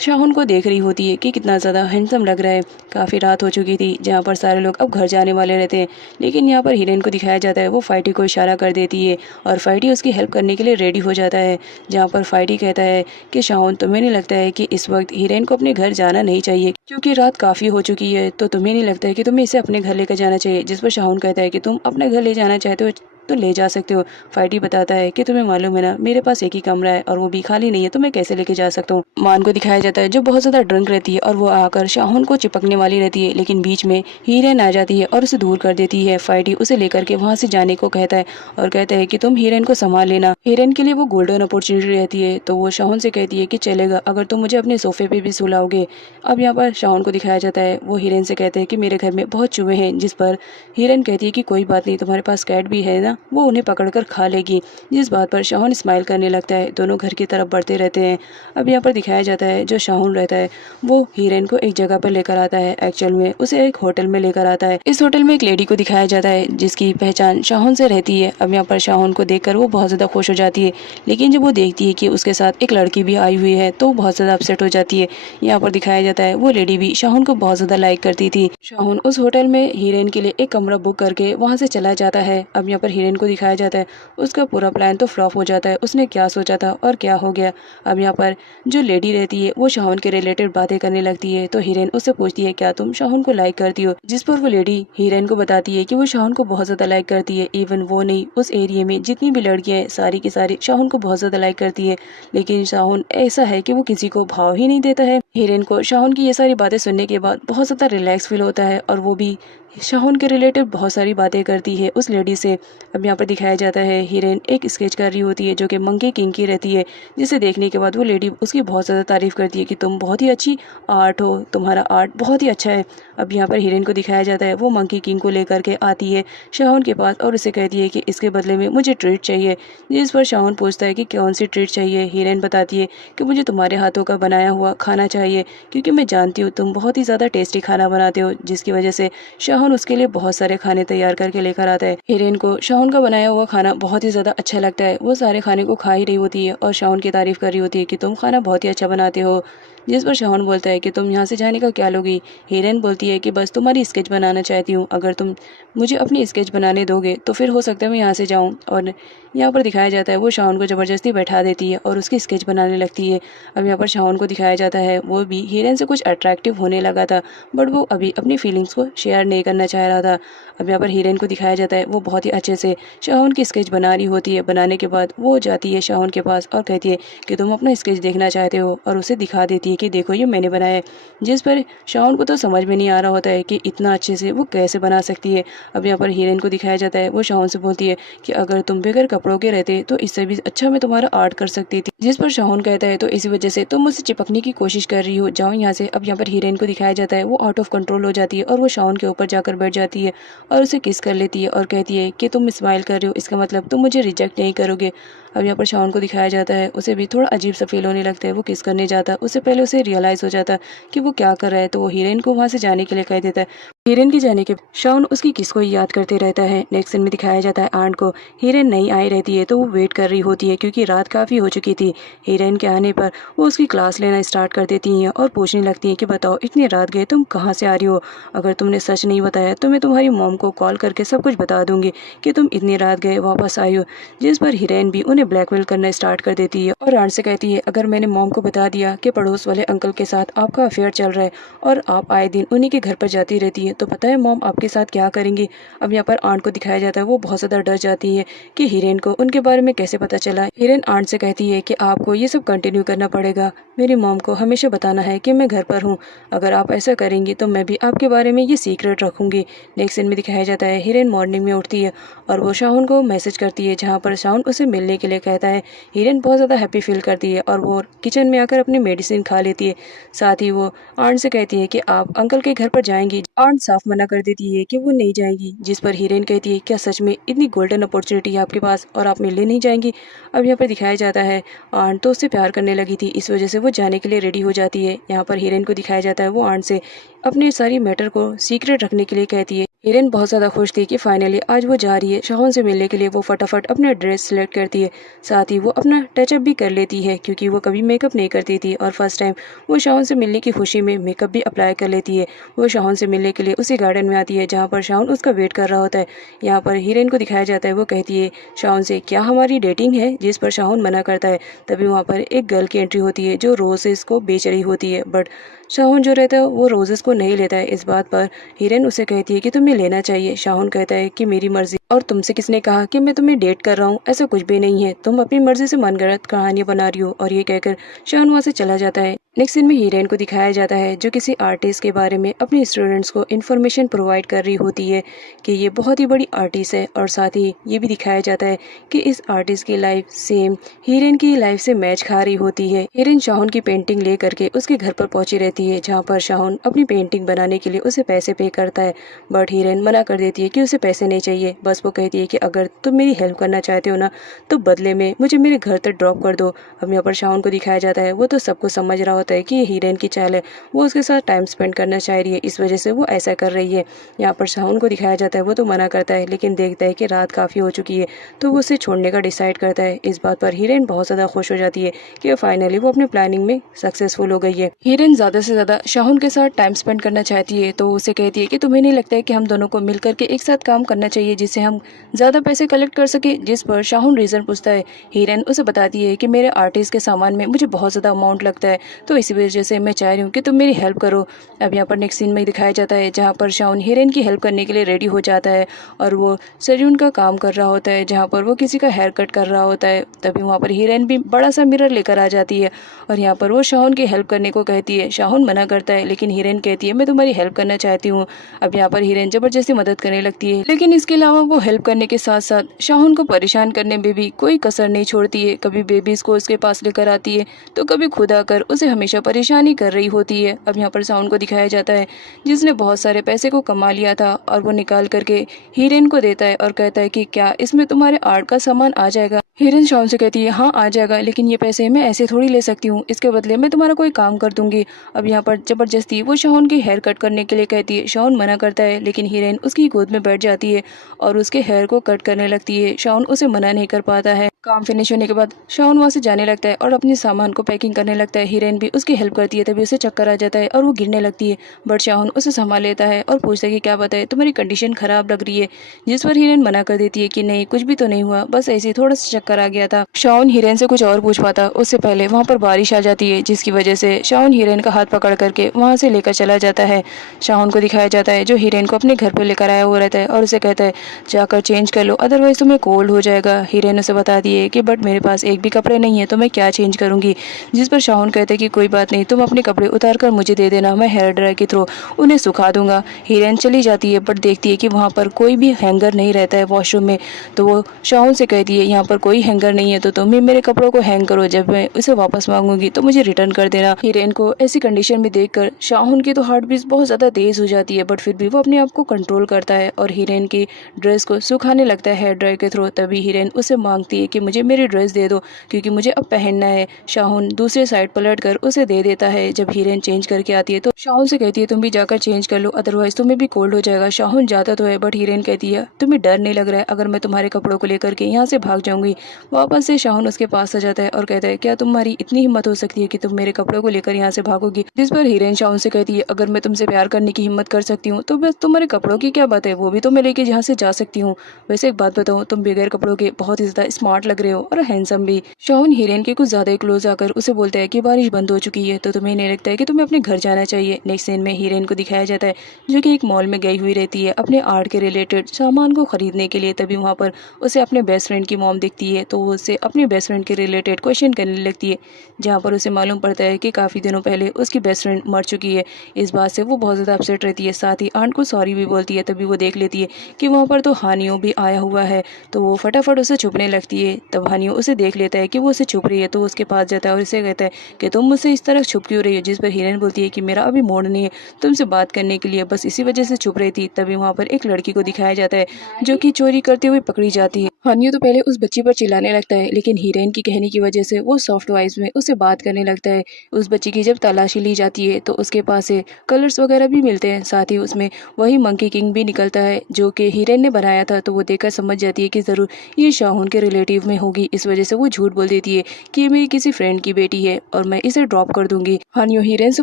शाओन को देख रही होती है कि कितना ज़्यादा हैंडसम लग रहा है। काफ़ी रात हो चुकी थी जहाँ पर सारे लोग अब घर जाने वाले रहते हैं, लेकिन यहाँ पर हीरेन को दिखाया जाता है वो फाइटी को इशारा कर देती है और फाइटी उसकी हेल्प करने के लिए रेडी हो जाता है। जहाँ पर फाइटी कहता है कि शाओन तुम्हें नहीं लगता है कि इस वक्त हीरेन को अपने घर जाना नहीं चाहिए क्योंकि रात काफ़ी हो चुकी है, तो तुम्हें नहीं लगता है कि तुम्हें इसे अपने घर लेकर जाना चाहिए। जिस पर शाओन कहता है कि तुम अपने घर ले जाना चाहते हो तो ले जा सकते हो। फाइटी बताता है कि तुम्हें मालूम है ना, मेरे पास एक ही कमरा है और वो भी खाली नहीं है, तो मैं कैसे लेके जा सकता हूँ। मान को दिखाया जाता है जो बहुत ज़्यादा ड्रंक रहती है और वो आकर शाहोन को चिपकने वाली रहती है, लेकिन बीच में हीरेन आ जाती है और उसे दूर कर देती है। फाइटी उसे लेकर के वहाँ से जाने को कहता है और कहता है कि तुम हीरेन को संभाल लेना। हीरेन के लिए वो गोल्डन अपॉर्चुनिटी रहती है, तो वो शाहोन से कहती है कि चलेगा अगर तुम मुझे अपने सोफे पे भी सुलाओगे। अब यहाँ पर शाहोन को दिखाया जाता है, वो हीरेन से कहते हैं कि मेरे घर में बहुत चूहे हैं, जिस पर हीरेन कहती है कि कोई बात नहीं, तुम्हारे पास कैट भी है ना, वो उन्हें पकड़कर खा लेगी। जिस बात पर शाहोन स्माइल करने लगता है। दोनों घर की तरफ बढ़ते रहते हैं। अब यहाँ पर दिखाया जाता है जो शाहोन रहता है वो हीरेन को एक जगह पर लेकर आता है। एक्चुअल में उसे एक होटल में लेकर आता है। इस होटल में एक लेडी को दिखाया जाता है जिसकी पहचान शाहोन से रहती है। अब यहाँ पर शाहोन को देखकर वो बहुत ज़्यादा खुश हो जाती है, लेकिन जब वो देखती है कि उसके साथ एक लड़की भी आई हुई है तो बहुत ज़्यादा अपसेट हो जाती है। यहाँ पर दिखाया जाता है वो लेडी भी शाहोन को बहुत ज़्यादा लाइक करती थी। शाहोन उस होटल में हीरेन के लिए एक कमरा बुक करके वहाँ से चला जाता है। अब यहाँ पर हीरेन को दिखाया जाता है उसका पूरा प्लान तो फ्लॉप हो जाता है। उसने क्या सोचा था और क्या हो गया। अब यहाँ पर जो लेडी रहती है वो शाहोन के रिलेटेड बातें करने लगती है, तो हीरेन उससे पूछती है क्या तुम शाहोन को लाइक करती हो, जिस पर वो लेडी हीरेन को बताती है कि वो शाहोन को बहुत ज़्यादा लाइक करती है। इवन वो नहीं, उस एरिया में जितनी भी लड़कियां हैं सारी की सारी शाहोन को बहुत ज़्यादा लाइक करती है, लेकिन शाहोन ऐसा है कि वो किसी को भाव ही नहीं देता है। हीरेन को शाहोन की ये सारी बातें सुनने के बाद बहुत ज़्यादा रिलैक्स फील होता है और वो भी शाहोन के रिलेटेड बहुत सारी बातें करती है उस लेडी से। अब यहाँ पर दिखाया जाता है हीरेन एक स्केच कर रही होती है जो कि मंकी किंग की रहती है, जिसे देखने के बाद वो लेडी उसकी बहुत ज़्यादा तारीफ करती है कि तुम बहुत ही अच्छी आर्ट हो, तुम्हारा आर्ट बहुत ही अच्छा है। अब यहाँ पर हीरेन को दिखाया जाता है वो मंकी किंग को लेकर के आती है शाहोन के पास और उसे कहती है कि इसके बदले में मुझे ट्रीट चाहिए। जिस पर शाहोन पूछता है कि कौन सी ट्रीट चाहिए। हीरेन बताती है कि मुझे तुम्हारे हाथों का बनाया हुआ खाना चाहिए, क्योंकि मैं जानती हूँ तुम बहुत ही ज़्यादा टेस्टी खाना बनाते हो, जिसकी वजह से शाहोन उसके लिए बहुत सारे खाने तैयार करके लेकर आता है। हीरेन को शाहोन का बनाया हुआ खाना बहुत ही ज्यादा अच्छा लगता है। वो सारे खाने को खा ही रही होती है और शाहोन की तारीफ कर रही होती है कि तुम खाना बहुत ही अच्छा बनाते हो। जिस पर शाहोन बोलता है कि तुम यहाँ से जाने का क्या लोगी। हीरेन बोलती है कि बस तुम्हारी स्केच बनाना चाहती हूँ, अगर तुम मुझे अपनी स्केच बनाने दोगे तो फिर हो सकता है मैं यहाँ से जाऊँ। और यहाँ पर दिखाया जाता है वो शाहोन को ज़बरदस्ती बैठा देती है और उसकी स्केच बनाने लगती है। अब यहाँ पर शाहोन को दिखाया जाता है वो भी हीरेन से कुछ अट्रैक्टिव होने लगा था, बट वो अभी अपनी फीलिंग्स को शेयर नहीं करना चाह रहा था। अब यहाँ पर हीरेन को दिखाया जाता है वो बहुत ही अच्छे से शाहोन की स्केच बना रही होती है। बनाने के बाद वो जाती है शाहोन के पास और कहती है कि तुम अपना स्केच देखना चाहते हो, और उसे दिखा देती है कि देखो ये मैंने बनाया है। जिस पर शाहोन को तो समझ में नहीं आ रहा होता है कि इतना अच्छे से वो कैसे बना सकती है। अब यहाँ पर हीरेन को दिखाया जाता है वो शाहोन से बोलती है कि अगर तुम बगैर कपड़ों के रहते तो इससे भी अच्छा मैं तुम्हारा आर्ट कर सकती थी। जिस पर शाहोन कहता है तो इसी वजह से तुम मुझसे चिपकने की कोशिश कर रही हो, जाओ यहाँ से। अब यहाँ पर हीरेन को दिखाया जाता है वो आउट ऑफ कंट्रोल हो जाती है और वो शाहोन के ऊपर जाकर बैठ जाती है और उसे किस कर लेती है और कहती है कि तुम स्माइल कर रहे हो, इसका मतलब तुम मुझे रिजेक्ट नहीं करोगे। अब यहाँ पर शाहोन को दिखाया जाता है उसे भी थोड़ा अजीब सा फील होने लगता है। वो किस करने जाता है उससे पहले उसे रियलाइज हो जाता है कि वो क्या कर रहा है, तो वो हीरेन को वहाँ से जाने के लिए कह देता है। हीरेन के जाने के शाहोन उसकी किस को याद करते रहता है। नेक्स्ट सीन में दिखाया जाता है आंट को हीरेन नहीं आई रहती है तो वो वेट कर रही होती है, क्योंकि रात काफ़ी हो चुकी थी। हीरेन के आने पर वो उसकी क्लास लेना स्टार्ट कर देती हैं और पूछने लगती हैं कि बताओ इतनी रात गए तुम कहाँ से आ रही हो, अगर तुमने सच नहीं बताया तो मैं तुम्हारी मॉम को कॉल करके सब कुछ बता दूंगी कि तुम इतनी रात गए वापस आई हो। जिस पर हीरेन भी उन्हें ब्लैकमेल करना स्टार्ट कर देती है और आंट से कहती है अगर मैंने मॉम को बता दिया कि पड़ोस वाले अंकल के साथ आपका अफेयर चल रहा है और आप आए दिन उन्हीं के घर पर जाती रहती है, तो पता है मॉम आपके साथ क्या करेंगी। अब यहाँ पर आंट को दिखाया जाता है वो बहुत ज़्यादा डर जाती है कि हीरेन को उनके बारे में कैसे पता चला। हीरेन आंट से कहती है कि आपको ये सब कंटिन्यू करना पड़ेगा, मेरी मॉम को हमेशा बताना है कि मैं घर पर हूँ, अगर आप ऐसा करेंगी तो मैं भी आपके बारे में ये सीक्रेट रखूंगी। नेक्स्ट सीन में दिखाया जाता है हीरेन मॉर्निंग में उठती है और वो शाहोन को मैसेज करती है, जहाँ पर शाहोन उसे मिलने के लिए कहता है। हीरेन बहुत ज़्यादा हैप्पी फील करती है और वो किचन में आकर अपनी मेडिसिन खा लेती है। साथ ही वो आंट से कहती है कि आप अंकल के घर पर जाएंगी। आंट साफ मना कर देती है कि वो नहीं जाएंगी, जिस पर हीरेन कहती है क्या सच में इतनी गोल्डन अपॉर्चुनिटी है आपके पास और आप मिलने नहीं जाएंगी। अब यहाँ पर दिखाया जाता है आंट तो उससे प्यार करने लगी थी, इस वजह से वो जाने के लिए रेडी हो जाती है। यहाँ पर हीरेन को दिखाया जाता है वो आंट से अपनी सारी मैटर को सीक्रेट रखने के लिए कहती है। हीरेन बहुत ज़्यादा खुश थी कि फाइनली आज वो जा रही है शाहोन से मिलने के लिए। वो फटाफट अपना ड्रेस सेलेक्ट करती है, साथ ही वो अपना टचअप भी कर लेती है, क्योंकि वो कभी मेकअप नहीं करती थी और फर्स्ट टाइम वो शाहोन से मिलने की खुशी में मेकअप भी अप्लाई कर लेती है। वो शाहोन से मिलने के लिए उसी गार्डन में आती है जहाँ पर शाहोन उसका वेट कर रहा होता है। यहाँ पर हीरेन को दिखाया जाता है वो कहती है शाहोन से क्या हमारी डेटिंग है, जिस पर शाहोन मना करता है। तभी वहाँ पर एक गर्ल की एंट्री होती है जो रोजेस को बेच रही होती है, बट शाहोन जो रहता है वो रोजेस को नहीं लेता है। इस बात पर हीरेन उसे कहती है कि तुम्हें तुम्हें लेना चाहिए। शाहुन कहता है कि मेरी मर्जी, और तुमसे किसने कहा कि मैं तुम्हें डेट कर रहा हूँ, ऐसा कुछ भी नहीं है, तुम अपनी मर्जी से मनगढ़ंत कहानियां बना रही हो। और ये कहकर शाहुन वहाँ से चला जाता है। नेक्स्ट सीन में हीरोइन को दिखाया जाता है जो किसी आर्टिस्ट के बारे में अपने स्टूडेंट्स को इन्फॉर्मेशन प्रोवाइड कर रही होती है कि ये बहुत ही बड़ी आर्टिस्ट है। और साथ ही ये भी दिखाया जाता है कि इस आर्टिस्ट की लाइफ सेम हीरोइन की लाइफ से मैच खा रही होती है। हीरोइन शाहुन की पेंटिंग ले करके उसके घर पर पहुंची रहती है, जहाँ पर शाहुन अपनी पेंटिंग बनाने के लिए उसे पैसे पे करता है। बट हीरोइन मना कर देती है कि उसे पैसे नहीं चाहिए, बस वो कहती है कि अगर तुम मेरी हेल्प करना चाहते हो ना तो बदले में मुझे मेरे घर तक ड्रॉप कर दो। अब यहाँ पर शाहुन को दिखाया जाता है वो तो सबको समझ रहा होता है कि ये हीरोइन की चाल है, वो उसके साथ टाइम स्पेंड करना चाह रही है, इस वजह से वो ऐसा कर रही है। यहाँ पर शाहुन को दिखाया जाता है वो तो मना करता है, लेकिन देखता है कि रात काफ़ी हो चुकी है तो वो उसे छोड़ने का डिसाइड करता है। इस बात पर हीरोइन बहुत ज़्यादा खुश हो जाती है कि फाइनली वो अपनी प्लानिंग में सक्सेसफुल हो गई है। हीरोइन ज़्यादा से ज़्यादा शाहुन के साथ टाइम स्पेंड करना चाहती है तो उसे कहती है कि तुम्हें नहीं लगता है कि हम दोनों को मिल करके एक साथ काम करना चाहिए जिससे हम ज़्यादा पैसे कलेक्ट कर सके। जिस पर शाहुन रीज़न पूछता है। हीरोइन उसे बताती है कि मेरे आर्टिस्ट के सामान में मुझे बहुत ज़्यादा अमाउंट लगता है, तो इसी वजह से मैं चाह रही हूँ कि तुम मेरी हेल्प करो। अब यहाँ पर नेक्स्ट सीन में दिखाया जाता है जहाँ पर शाहुन हीरोइन की हेल्प करने के लिए रेडी हो जाता है और वो सैलून का काम कर रहा होता है जहाँ पर वो किसी का हेयर कट कर रहा होता है। तभी वहाँ पर हीरोइन भी बड़ा सा मिरर लेकर आ जाती है और यहाँ पर वो शाहुन की हेल्प करने को कहती है। शाहुन मना करता है लेकिन हीरोइन कहती है मैं तुम्हारी हेल्प करना चाहती हूँ। अब यहाँ पर हीरोइन जबरदस्ती मदद करने लगती है, लेकिन इसके अलावा वो हेल्प करने के साथ साथ शाहुन को परेशान करने में भी कोई कसर नहीं छोड़ती है। कभी बेबीज को उसके पास लेकर आती है तो कभी खुद आकर उसे हमेशा परेशानी कर रही होती है। अब यहाँ पर शाहुन को दिखाया जाता है जिसने बहुत सारे पैसे को कमा लिया था और वो निकाल करके हीरोइन को देता है और कहता है कि क्या इसमें तुम्हारे आर्ट का सामान आ जाएगा। हीरोइन शाहुन से कहती है हाँ आ जाएगा, लेकिन ये पैसे मैं ऐसे थोड़ी ले सकती हूँ, इसके बदले मैं तुम्हारा कोई काम कर दूंगी। अब यहाँ पर जबरदस्ती वो शाहुन की हेयर कट करने के लिए कहती है। शाहुन मना करता है लेकिन हीरोइन उसकी गोद में बैठ जाती है और उसके हेयर को कट करने लगती है। शाहुन उसे मना नहीं कर पाता है। काम फिनिश होने के बाद शाहुन वहाँ से जाने लगता है और अपने सामान को पैकिंग करने लगता है। हीरोइन भी उसकी हेल्प करती है, तभी उसे चक्कर आ जाता है और वो गिरने लगती है। बट शाहुन उसे संभाल लेता है और पूछता है कि क्या बात है, तुम्हारी कंडीशन खराब लग रही है। जिस पर हीरोइन मना कर देती है कि नहीं कुछ भी तो नहीं हुआ, बस ऐसे ही थोड़ा सा चक्कर आ गया था। शाहुन हीरोइन से कुछ और पूछ पाता उससे पहले वहाँ पर बारिश आ जाती है, जिसकी वजह से शाहुन हीरोइन का हाथ पकड़ करके वहाँ से लेकर चला जाता है। शाहुन को दिखाया जाता है जो हीरोइन को अपने घर पर लेकर आया हुआ रहता है और उसे कहता है जाकर चेंज कर लो, अदरवाइज तुम्हें कोल्ड हो जाएगा। हीरोइन उसे बताती है कि बट मेरे पास एक भी कपड़े नहीं है तो मैं क्या चेंज करूंगी। जिस पर शाहुन कहते हैं कि कोई बात नहीं, तुम अपने कपड़े उतार कर मुझे दे देना, मैं हेयर ड्रायर के थ्रू उन्हें सुखा दूंगा। हीरोइन चली जाती है बट देखती है कि वहाँ पर कोई भी हैंगर नहीं रहता है वॉशरूम में, तो वो शाहुन से कहती है यहाँ पर कोई हैंगर नहीं है तो तुम ही मेरे कपड़ों को हैंग करो, जब मैं उसे वापस मांगूंगी तो मुझे रिटर्न कर देना। हीरोइन को ऐसी कंडीशन में देखकर शाहुन की तो हार्ट बीट बहुत ज्यादा तेज हो जाती है, बट फिर भी वो अपने आप को कंट्रोल करता है और हीरोइन की ड्रेस को सुखाने लगता है हेयर ड्रायर के थ्रू। तभी हीरोइन उसे मांगती है कि मुझे मेरी ड्रेस दे दो क्योंकि मुझे अब पहनना है। शाहुन दूसरे साइड पलट कर उसे दे देता है। जब हीरोइन चेंज करके आती है तो शाहुन से कहती है तुम भी जाकर चेंज कर लो, अदरवाइज तुम्हें भी कोल्ड हो जाएगा। शाहुन जाता तो है बट हीरोइन कहती है तुम्हें डर नहीं लग रहा है अगर मैं तुम्हारे कपड़ों को लेकर के यहाँ से भाग जाऊंगी। वापस से शाहुन उसके पास आ जाता है और कहता है क्या तुम्हारी इतनी हिम्मत हो सकती है कि तुम मेरे कपड़ों को लेकर यहाँ से भागोगी। जिस पर हीरोइन शाहुन से कहती है अगर मैं तुमसे प्यार करने की हिम्मत कर सकती हूँ तो बस तुम्हारे कपड़ों की क्या बात है, वो भी तो मैं लेके यहाँ से जा सकती हूँ। वैसे एक बात बताऊँ, तुम बगैर कपड़ों के बहुत ही ज्यादा स्मार्ट लग रहे हो और हैंडसम भी। शाहुन हीरोइन के कुछ ज्यादा क्लोज आकर उसे बोलता है कि बारिश बंद हो चुकी है तो तुम्हें नहीं लगता है कि तुम्हें अपने घर जाना चाहिए। नेक्स्ट सीन में हीरोइन को दिखाया जाता है जो कि एक मॉल में गई हुई रहती है अपने आर्ट के रिलेटेड सामान को खरीदने के लिए। तभी वहाँ पर उसे अपने बेस्ट फ्रेंड की मॉम दिखती है तो वो उसे अपने बेस्ट फ्रेंड के रिलेटेड क्वेश्चन करने लगती है, जहाँ पर उसे मालूम पड़ता है कि काफ़ी दिनों पहले उसकी बेस्ट फ्रेंड मर चुकी है। इस बात से वो बहुत ज़्यादा अपसेट रहती है, साथ ही आंट को सॉरी भी बोलती है। तभी वो देख लेती है कि वहाँ पर तो हानियों भी आया हुआ है तो वो फटाफट उसे छुपने लगती है। तब हानियों उसे देख लेता है कि वो उसे छुप रही है तो उसके पास जाता है और इसे कहता है कि तुम मुझसे इस तरह छुप क्यों रही हो। जिस पर हीरोइन बोलती है कि मेरा अभी मूड नहीं है तुमसे बात करने के लिए, बस इसी वजह से छुप रही थी। तभी वहाँ पर एक लड़की को दिखाया जाता है जो कि चोरी करते हुए पकड़ी जाती है। हानियों तो पहले उस बच्ची पर चिल्लाने लगता है लेकिन हीरोइन की कहने की वजह से वो सॉफ्ट वॉइस में उससे बात करने लगता है। उस बच्ची की जब तलाशी ली जाती है तो उसके पास से कलर्स वगैरह भी मिलते हैं, साथ ही उसमें वही मंकी किंग भी निकलता है जो कि हीरोइन ने बनाया था। तो वो देखकर समझ जाती है कि ज़रूर ये शाहुन के रिलेटिव में होगी। इस वजह से वो झूठ बोल देती है कि ये मेरी किसी फ्रेंड की बेटी है और मैं इसे ड्रॉप कर दूंगी। हानियो हीरेन से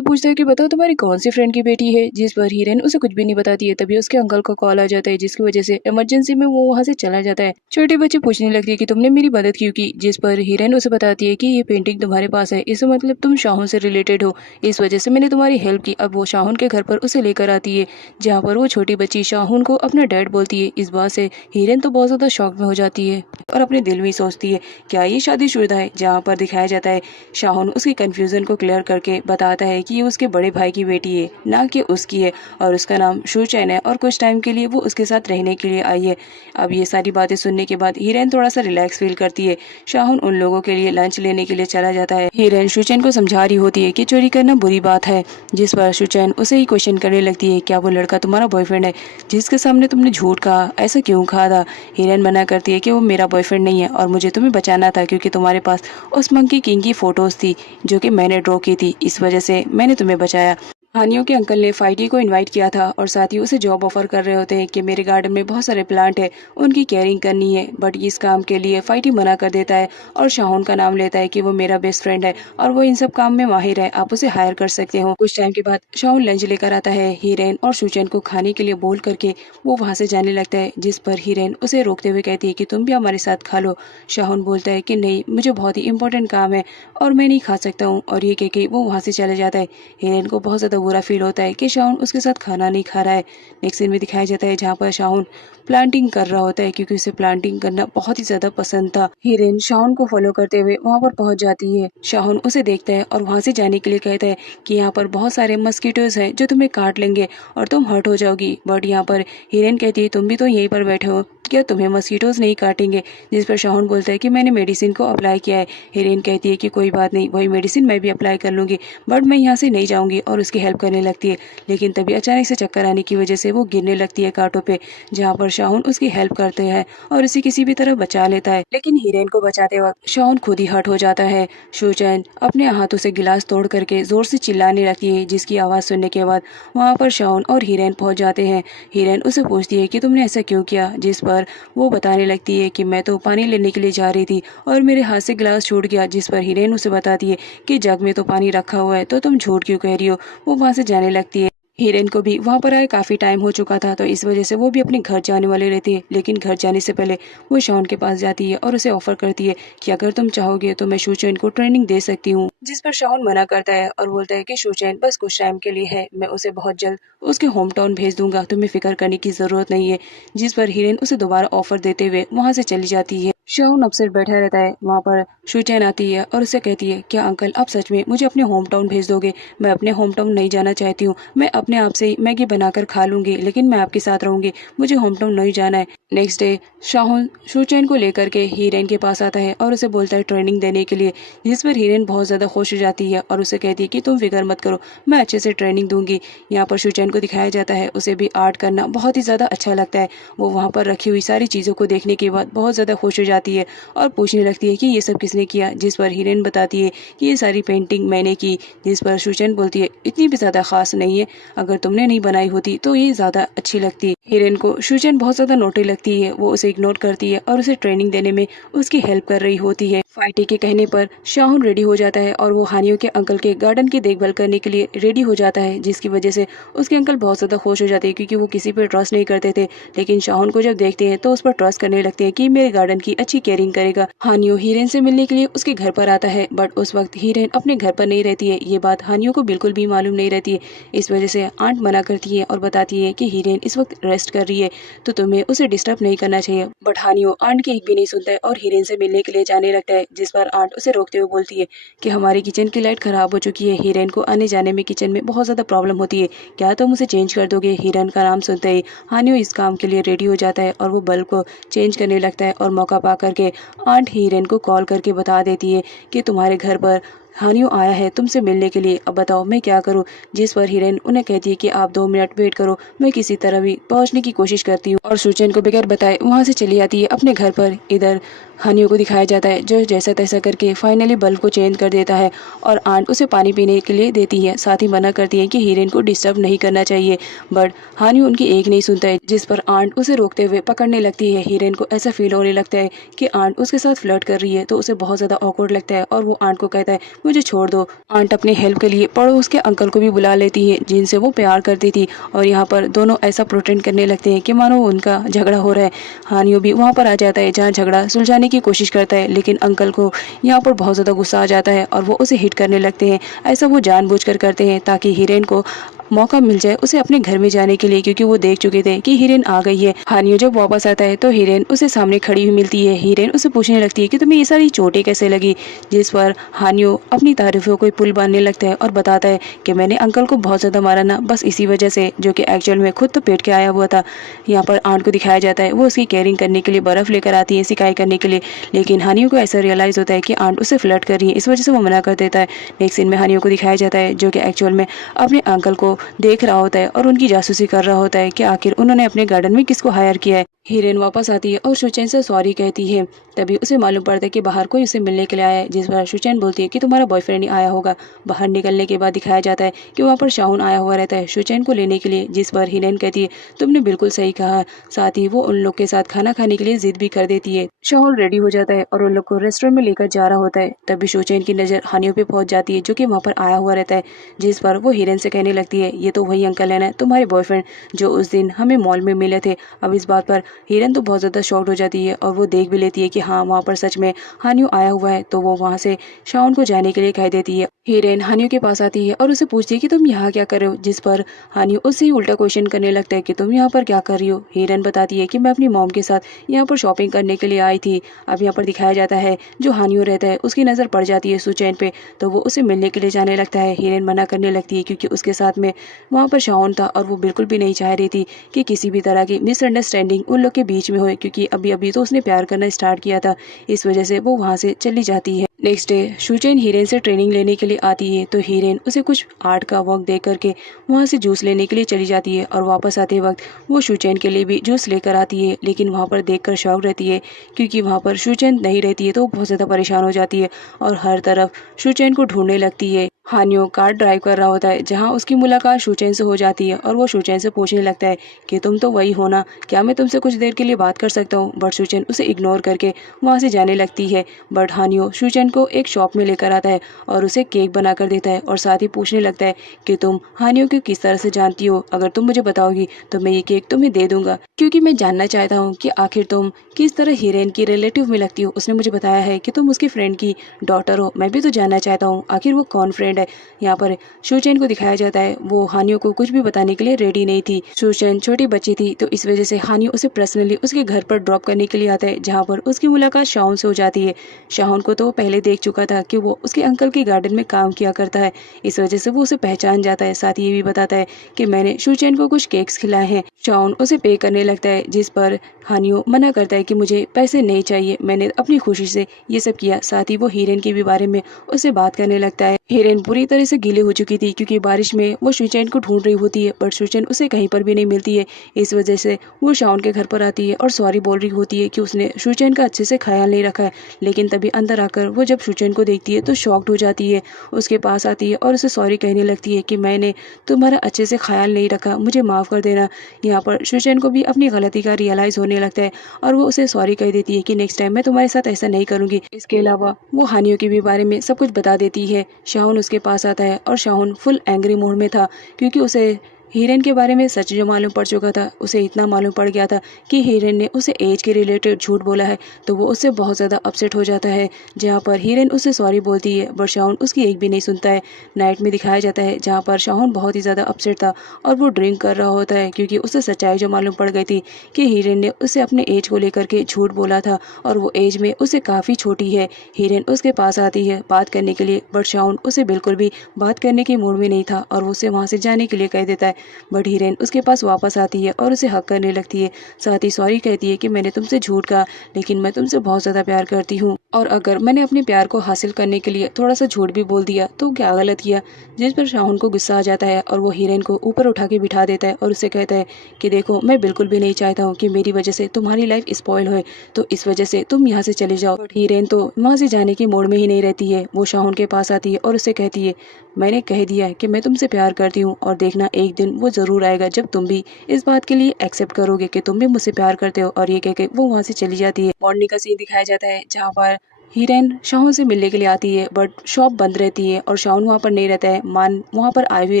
पूछता है कि बताओ तुम्हारी कौन सी फ्रेंड की बेटी है, जिस पर हीरेन उसे कुछ भी नहीं बताती है। तभी उसके अंकल का कॉल आ जाता है, जिसकी वजह से इमरजेंसी में वो वहाँ से चला जाता है। छोटी बच्ची पूछने लगती है कि तुमने मेरी मदद क्यों की, जिस पर हीरेन उसे बताती है कि ये पेंटिंग तुम्हारे पास है, इसका मतलब तुम शाहुन से रिलेटेड हो, इस वजह से मैंने तुम्हारी हेल्प की। अब वो शाहुन के घर पर उसे लेकर आती है, जहाँ पर वो छोटी बच्ची शाहुन को अपना डैड बोलती है। इस बात से हीरेन तो बहुत ज्यादा शॉक में हो जाती है और अपने दिल में सोचती है क्या ये शादीशुदा है। जहाँ पर दिखाया जाता है शाहुन उसकी कंफ्यूजन को क्लियर करके बताता है कि ये उसके बड़े भाई की बेटी है, ना कि उसकी है, और उसका नाम शूचैन है और कुछ टाइम के लिए वो उसके साथ रहने के लिए आई है। अब ये सारी बातें सुनने के बाद हीरेन थोड़ा सा रिलैक्स फील करती है। शाहुन उन लोगों के लिए लंच लेने के लिए चला जाता है। हीरेन शूचैन को समझा रही होती है कि चोरी करना बुरी बात है, जिस पर शूचैन उसे ही क्वेश्चन करने लगती है क्या वो लड़का तुम्हारा बॉयफ्रेंड है, जिसके सामने तुमने झूठ कहा, ऐसा क्यों कहा था। हीरेन मना करती है कि वो मेरा बॉयफ्रेंड नहीं है और मुझे तुम्हें बचाना था, क्योंकि तुम्हारे पास उस मंकी किंग की फोटोज थी जो कि मैंने ड्रॉ की थी, इस वजह से मैंने तुम्हें बचाया। हानियों के अंकल ने फाइटी को इनवाइट किया था और साथ ही उसे जॉब ऑफर कर रहे होते हैं कि मेरे गार्डन में बहुत सारे प्लांट है, उनकी केयरिंग करनी है। बट इस काम के लिए फाइटी मना कर देता है और शाहुन का नाम लेता है कि वो मेरा बेस्ट फ्रेंड है और वो इन सब काम में माहिर है, आप उसे हायर कर सकते हो। कुछ टाइम के बाद शाहुन लंच लेकर आता है। हीरेन और शूचैन को खाने के लिए बोल करके वो वहाँ से जाने लगता है, जिस पर हीरेन उसे रोकते हुए कहती है कि तुम भी हमारे साथ खा लो। शाहुन बोलता है कि नहीं, मुझे बहुत ही इंपॉर्टेंट काम है और मैं नहीं खा सकता हूँ, और ये कह के वो वहाँ से चले जाता है। हीरेन को बहुत ज्यादा बुरा फील होता है कि शाहुन उसके साथ खाना नहीं खा रहा है। नेक्स्ट सीन में दिखाया जाता है जहाँ पर शाहुन प्लांटिंग कर रहा होता है, क्योंकि उसे प्लांटिंग करना बहुत ही ज्यादा पसंद था। हीरेन शाहुन को फॉलो करते हुए वहाँ पर पहुंच जाती है। शाहुन उसे देखता है और वहाँ से जाने के लिए कहता है कि यहाँ पर बहुत सारे मस्कीटोज हैं जो तुम्हें काट लेंगे और तुम हर्ट हो जाओगी। बट यहाँ पर हीरेन कहती है तुम भी तो यहीं पर बैठे हो, क्या तुम्हें मस्कीटोज नहीं काटेंगे, जिस पर शाहुन बोलता है कि मैंने मेडिसिन को अप्लाई किया है। हीरेन कहती है कि कोई बात नहीं, वही मेडिसिन मैं भी अप्लाई कर लूंगी, बट मैं यहाँ से नहीं जाऊंगी, और उसकी हेल्प करने लगती है। लेकिन तभी अचानक से चक्कर आने की वजह से वो गिरने लगती है कांटों पे, जहाँ पर शाहुन उसकी हेल्प करते हैं और उसे किसी भी तरह बचा लेता है। लेकिन हीरेन को बचाते वक्त शाहुन खुद ही हर्ट हो जाता है। शूचैन अपने हाथों से गिलास तोड़ करके जोर से चिल्लाने लगती है, जिसकी आवाज सुनने के बाद वहाँ पर शाहुन और हीरेन पहुंच जाते हैं। हीरेन उसे पूछती है कि तुमने ऐसा क्यों किया, जिस पर वो बताने लगती है कि मैं तो पानी लेने के लिए जा रही थी और मेरे हाथ से गिलास छूट गया, जिस पर हीरेन उसे बताती है कि जग में तो पानी रखा हुआ है, तो तुम झूठ क्यों कह रही हो। वो वहाँ से जाने लगती है। हीरेन को भी वहाँ पर आए काफी टाइम हो चुका था, तो इस वजह से वो भी अपने घर जाने वाले रहती है। लेकिन घर जाने से पहले वो शाहुन के पास जाती है और उसे ऑफर करती है कि अगर तुम चाहोगे तो मैं शूचैन को ट्रेनिंग दे सकती हूँ, जिस पर शाहुन मना करता है और बोलता है कि शूचैन बस कुछ टाइम के लिए है, मैं उसे बहुत जल्द उसके होम टाउन भेज दूंगा, तुम्हें फिक्र करने की जरूरत नहीं है। जिस पर हीरेन उसे दोबारा ऑफर देते हुए वहाँ से चली जाती है। शाहुन अपसेट बैठा रहता है। वहाँ पर शूचैन आती है और उसे कहती है क्या अंकल आप सच में मुझे अपने होम टाउन भेज दोगे, मैं अपने होम टाउन नहीं जाना चाहती हूँ, मैं अपने आप से ही मैगी बनाकर खा लूंगी, लेकिन मैं आपके साथ रहूंगी, मुझे होम टाउन नहीं जाना है। नेक्स्ट डे शाहुन शूचैन को लेकर के हीरेन के पास आता है और उसे बोलता है ट्रेनिंग देने के लिए, जिस पर हीरेन बहुत ज्यादा खुश हो जाती है और उसे कहती है कि तुम फिक्र मत करो, मैं अच्छे से ट्रेनिंग दूंगी। यहाँ पर शूचैन को दिखाया जाता है उसे भी आर्ट करना बहुत ही ज्यादा अच्छा लगता है। वो वहाँ पर रखी हुई सारी चीजों को देखने के बाद बहुत ज्यादा खुश हो जाती है और पूछने लगती है कि ये सब किसने किया, जिस पर हीरेन बताती है कि ये सारी पेंटिंग मैंने की। जिस पर शूचैन बोलती है इतनी भी ज्यादा खास नहीं है, अगर तुमने नहीं बनाई होती तो ये ज्यादा अच्छी लगती। हीरेन को शूचैन बहुत ज्यादा नोटी लगती है, वो उसे इग्नोर करती है और उसे ट्रेनिंग देने में उसकी हेल्प कर रही होती है। फाइटी के कहने पर शाहुन रेडी हो जाता है और वो हानियों के अंकल के गार्डन की देखभाल करने के लिए रेडी हो जाता है, जिसकी वजह से उसके अंकल बहुत ज्यादा खुश हो जाते हैं, क्योंकि वो किसी पे ट्रस्ट नहीं करते थे। लेकिन शाहुन को जब देखते हैं तो उस पर ट्रस्ट करने लगते हैं कि मेरे गार्डन की अच्छी केयरिंग करेगा। हानियो हीरेन से मिलने के लिए उसके घर पर आता है, बट उस वक्त हीरेन अपने घर पर नहीं रहती है। ये बात हानियो को बिल्कुल भी मालूम नहीं रहती है। इस वजह से आंट मना करती है और बताती है कि हीरेन इस वक्त रेस्ट कर रही है, तो तुम्हें उसे डिस्टर्ब नहीं करना चाहिए। बट हानियो आंट की एक भी नहीं सुनता है और हीरेन से मिलने के लिए जाने लगता है, जिस पर आंट उसे रोकते हुए बोलती है कि हमारी किचन की लाइट खराब हो चुकी है, हीरेन को आने जाने में किचन में बहुत ज्यादा प्रॉब्लम होती है, क्या तुम उसे चेंज कर दोगे। हीरेन का नाम सुनते ही हानियो इस काम के लिए रेडी हो जाता है और वो बल्ब को चेंज करने लगता है और मौका पा करके आंट हीरेन को कॉल करके बता देती है कि तुम्हारे घर पर हानियो आया है तुमसे मिलने के लिए, अब बताओ मैं क्या करूं। जिस पर हीरेन उन्हें कहती है कि आप 2 मिनट वेट करो, मैं किसी तरह भी पहुंचने की कोशिश करती हूँ, और शूचैन को बगैर बताए वहां से चली आती है अपने घर पर। इधर हानियों को दिखाया जाता है जो जैसा तैसा करके फाइनली बल्ब को चेंज कर देता है और आंट उसे पानी पीने के लिए देती है। साथ ही मना करती है कि हीरेन को डिस्टर्ब नहीं करना चाहिए, बट हानियो उनकी एक नहीं सुनता है, जिस पर आंट उसे रोकते हुए पकड़ने लगती है। हीरेन को ऐसा फील होने लगता है कि आंट उसके साथ फ्लर्ट कर रही है, तो उसे बहुत ज़्यादा ऑकवर्ड लगता है और वो आंट को कहता है मुझे छोड़ दो। आंट अपने हेल्प के लिए पड़ोस के अंकल को भी बुला लेती है जिनसे वो प्यार करती थी, और यहाँ पर दोनों ऐसा प्रोटेंड करने लगते हैं कि मानो उनका झगड़ा हो रहा है। हानियो भी वहाँ पर आ जाता है जहाँ झगड़ा सुलझाने की कोशिश करता है, लेकिन अंकल को यहाँ पर बहुत ज़्यादा गुस्सा आ जाता है और वो उसे हिट करने लगते हैं। ऐसा वो जानबूझकर करते हैं ताकि हीरेन को मौका मिल जाए उसे अपने घर में जाने के लिए, क्योंकि वो देख चुके थे कि हीरेन आ गई है। हानियो जब वापस आता है तो हीरेन उसे सामने खड़ी हुई मिलती है। हीरेन उसे पूछने लगती है कि तुम्हें ये सारी चोटें कैसे लगी, जिस पर हानियो अपनी तारीफों को पुल बांधने लगता है और बताता है कि मैंने अंकल को बहुत ज़्यादा मारा ना, बस इसी वजह से, जो कि एक्चुअल में खुद तो पेट के आया हुआ था। यहाँ पर आंट को दिखाया जाता है वो उसकी केयरिंग करने के लिए बर्फ़ लेकर आती है सिकाई करने के लिए, लेकिन हानियो को ऐसा रियलाइज़ होता है कि आंट उसे फ्लर्ट कर रही है, इस वजह से वो मना कर देता है। नेक्स्ट सीन में हानियो को दिखाया जाता है जो कि एक्चुअल में अपने अंकल को देख रहा होता है और उनकी जासूसी कर रहा होता है कि आखिर उन्होंने अपने गार्डन में किसको हायर किया है। हीरेन वापस आती है और शुचैन से सॉरी कहती है। तभी उसे मालूम पड़ता है कि बाहर कोई उसे मिलने के लिए आया है, जिस पर शुचैन बोलती है कि तुम्हारा बॉयफ्रेंड ही आया होगा। बाहर निकलने के बाद दिखाया जाता है कि वहाँ पर शाहुन आया हुआ रहता है शुचैन को लेने के लिए, जिस पर हीरेन कहती है तुमने बिल्कुल सही कहा। साथ ही वो उन लोग के साथ खाना खाने के लिए जिद भी कर देती है। शाहुन रेडी हो जाता है और उन लोग को रेस्टोरेंट में लेकर जा रहा होता है। तभी शुचैन की नज़र हानियों पे पहुंच जाती है जो कि वहाँ पर आया हुआ रहता है, जिस पर वो हीरेन से कहने लगती है ये तो वही अंकल है ना, तुम्हारे बॉयफ्रेंड जो उस दिन हमें मॉल में मिले थे। अब इस बात पर हीरेन तो बहुत ज़्यादा शॉक्ड हो जाती है और वो देख भी लेती है कि हाँ वहाँ पर सच में हानियो आया हुआ है, तो वो वहाँ से शाउन को जाने के लिए कह देती है। हीरेन हानियो के पास आती है और उसे पूछती है कि तुम यहाँ क्या कर रहे हो, जिस पर हानियो उससे ही उल्टा क्वेश्चन करने लगता है कि तुम यहाँ पर क्या कर रही हो। हीरेन बताती है कि मैं अपनी मॉम के साथ यहाँ पर शॉपिंग करने के लिए आई थी। अब यहाँ पर दिखाया जाता है जो हानियो रहता है उसकी नज़र पड़ जाती है सुचैन पे, तो वो उसे मिलने के लिए जाने लगता है। हीरेन मना करने लगती है क्योंकि उसके साथ में वहाँ पर शाउन था और वो बिल्कुल भी नहीं चाह रही थी कि किसी भी तरह की मिसअंडरस्टैंडिंग उन लोग के बीच में हो, क्योंकि अभी अभी तो उसने प्यार करना स्टार्ट किया था। इस वजह से वो वहाँ से चली जाती है। नेक्स्ट डे शुचैन हीरेन से ट्रेनिंग लेने के लिए आती है, तो हीरेन उसे कुछ आर्ट का वर्क दे करके वहाँ से जूस लेने के लिए चली जाती है और वापस आते वक्त वो शुचैन के लिए भी जूस लेकर आती है, लेकिन वहाँ पर देखकर शॉक रहती है क्योंकि वहाँ पर शुचैन नहीं रहती है, तो वो बहुत ज़्यादा परेशान हो जाती है और हर तरफ शुचैन को ढूंढने लगती है। हानियो कार ड्राइव कर रहा होता है जहाँ उसकी मुलाकात शुचैन से हो जाती है और वो शुचैन से पूछने लगता है कि तुम तो वही हो ना, क्या मैं तुमसे कुछ देर के लिए बात कर सकता हूँ। बट शुचैन उसे इग्नोर करके वहाँ से जाने लगती है। बट हानियो शुचैन को एक शॉप में लेकर आता है और उसे केक बना कर देता है और साथ ही पूछने लगता है कि तुम हानियो को किस तरह से जानती हो, अगर तुम मुझे बताओगी तो मैं ये केक तुम्हें दे दूंगा, क्योंकि मैं जानना चाहता हूँ कि आखिर तुम किस तरह हीरेन की रिलेटिव में लगती हो। उसने मुझे बताया है कि तुम उसकी फ्रेंड की डॉटर हो, मैं भी तो जानना चाहता हूँ आखिर वो कौन फ्रेंड है। यहाँ पर शुचैन को दिखाया जाता है वो हानियो को कुछ भी बताने के लिए रेडी नहीं थी। शुचैन छोटी बच्ची थी, तो इस वजह से हानियो उसे पर्सनली उसके घर पर ड्रॉप करने के लिए आता है, जहाँ पर उसकी मुलाकात शाहुन से हो जाती है। शाहुन को तो वो पहले देख चुका था कि वो उसके अंकल के गार्डन में काम किया करता है, इस वजह से वो उसे पहचान जाता है। साथ ही ये भी बताता है कि मैंने शुचैन को कुछ केक्स खिलाए हैं। शाहुन उसे पे करने लगता है, जिस पर हानियो मना करता है कि मुझे पैसे नहीं चाहिए, मैंने अपनी खुशी से ये सब किया। साथ ही वो हीरेन के भी बारे में उससे बात करने लगता है। हीरेन पूरी तरह से गीले हो चुकी थी क्योंकि बारिश में वो शुचैन को ढूंढ रही होती है, बट शुचैन उसे कहीं पर भी नहीं मिलती है। इस वजह से वो शाउन के घर पर आती है और सॉरी बोल रही होती है कि उसने शुचैन का अच्छे से ख्याल नहीं रखा है। लेकिन तभी अंदर आकर वो जब शुचैन को देखती है तो शॉक्ड हो जाती है, उसके पास आती है और उसे सॉरी कहने लगती है कि मैंने तुम्हारा अच्छे से ख्याल नहीं रखा, मुझे माफ़ कर देना। यहाँ पर शुचैन को भी अपनी गलती का रियलाइज़ होने लगता है और वो उसे सॉरी कह देती है कि नेक्स्ट टाइम मैं तुम्हारे साथ ऐसा नहीं करूँगी। इसके अलावा वो हानियों के भी बारे में सब कुछ बता देती है। शाहुन उसके पास आता है और शाहुन फुल एंग्री मूड में था क्योंकि उसे हीरेन के बारे में सच जो मालूम पड़ चुका था। उसे इतना मालूम पड़ गया था कि हीरेन ने उसे एज के रिलेटेड झूठ बोला है, तो वो उससे बहुत ज़्यादा अपसेट हो जाता है। जहाँ पर हीरेन उसे सॉरी बोलती है बट शाहुन उसकी एक भी नहीं सुनता है। नाइट में दिखाया जाता है जहाँ पर शाहुन बहुत ही ज़्यादा अपसेट था और वो ड्रिंक कर रहा होता है क्योंकि उसे सच्चाई जो मालूम पड़ गई थी कि हीरेन ने उसे अपने एज को लेकर के झूठ बोला था और वो एज में उसे काफ़ी छोटी है। हीरेन उसके पास आती है बात करने के लिए, बट शाहुन उसे बिल्कुल भी बात करने के मूड में नहीं था और वो उसे वहाँ से जाने के लिए कह देता है। बट हीरेन उसके पास वापस आती है और उसे हक करने लगती है, साथ ही सॉरी कहती है कि मैंने तुमसे झूठ कहा, लेकिन मैं तुमसे बहुत ज़्यादा प्यार करती हूँ और अगर मैंने अपने प्यार को हासिल करने के लिए थोड़ा सा झूठ भी बोल दिया तो क्या गलत किया। जिस पर शाहुन को गुस्सा आ जाता है और वो हीरेन को ऊपर उठा के बिठा देता है और उसे कहता है कि देखो, मैं बिल्कुल भी नहीं चाहता हूँ कि मेरी वजह से तुम्हारी लाइफ स्पॉइल हो, तो इस वजह से तुम यहाँ से चले जाओ। बट हीरेन तो वहाँ से जाने की मूड में ही नहीं रहती है। वो शाहुन के पास आती है और उसे कहती है, मैंने कह दिया है कि मैं तुमसे प्यार करती हूँ और देखना एक दिन वो ज़रूर आएगा जब तुम भी इस बात के लिए एक्सेप्ट करोगे कि तुम भी मुझसे प्यार करते हो। और ये कह के वो वहाँ से चली जाती है। मॉर्निंग का सीन दिखाया जाता है जहाँ पर हीरेन शाहुन से मिलने के लिए आती है, बट शॉप बंद रहती है और शाहुन वहाँ पर नहीं रहता है। मान वहाँ पर आई हुई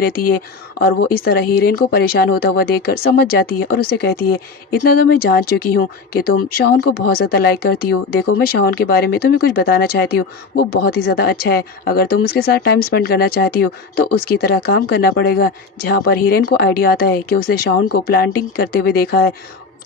रहती है और वो इस तरह हीरेन को परेशान होता हुआ देखकर समझ जाती है और उसे कहती है, इतना तो मैं जान चुकी हूँ कि तुम शाहुन को बहुत ज़्यादा लाइक करती हो। देखो, मैं शाहुन के बारे में तुम्हें कुछ बताना चाहती हूँ, वो बहुत ही ज़्यादा अच्छा है। अगर तुम उसके साथ टाइम स्पेंड करना चाहती हो तो उसकी तरह काम करना पड़ेगा। जहाँ पर हीरेन को आइडिया आता है कि उसे शाहुन को प्लांटिंग करते हुए देखा है,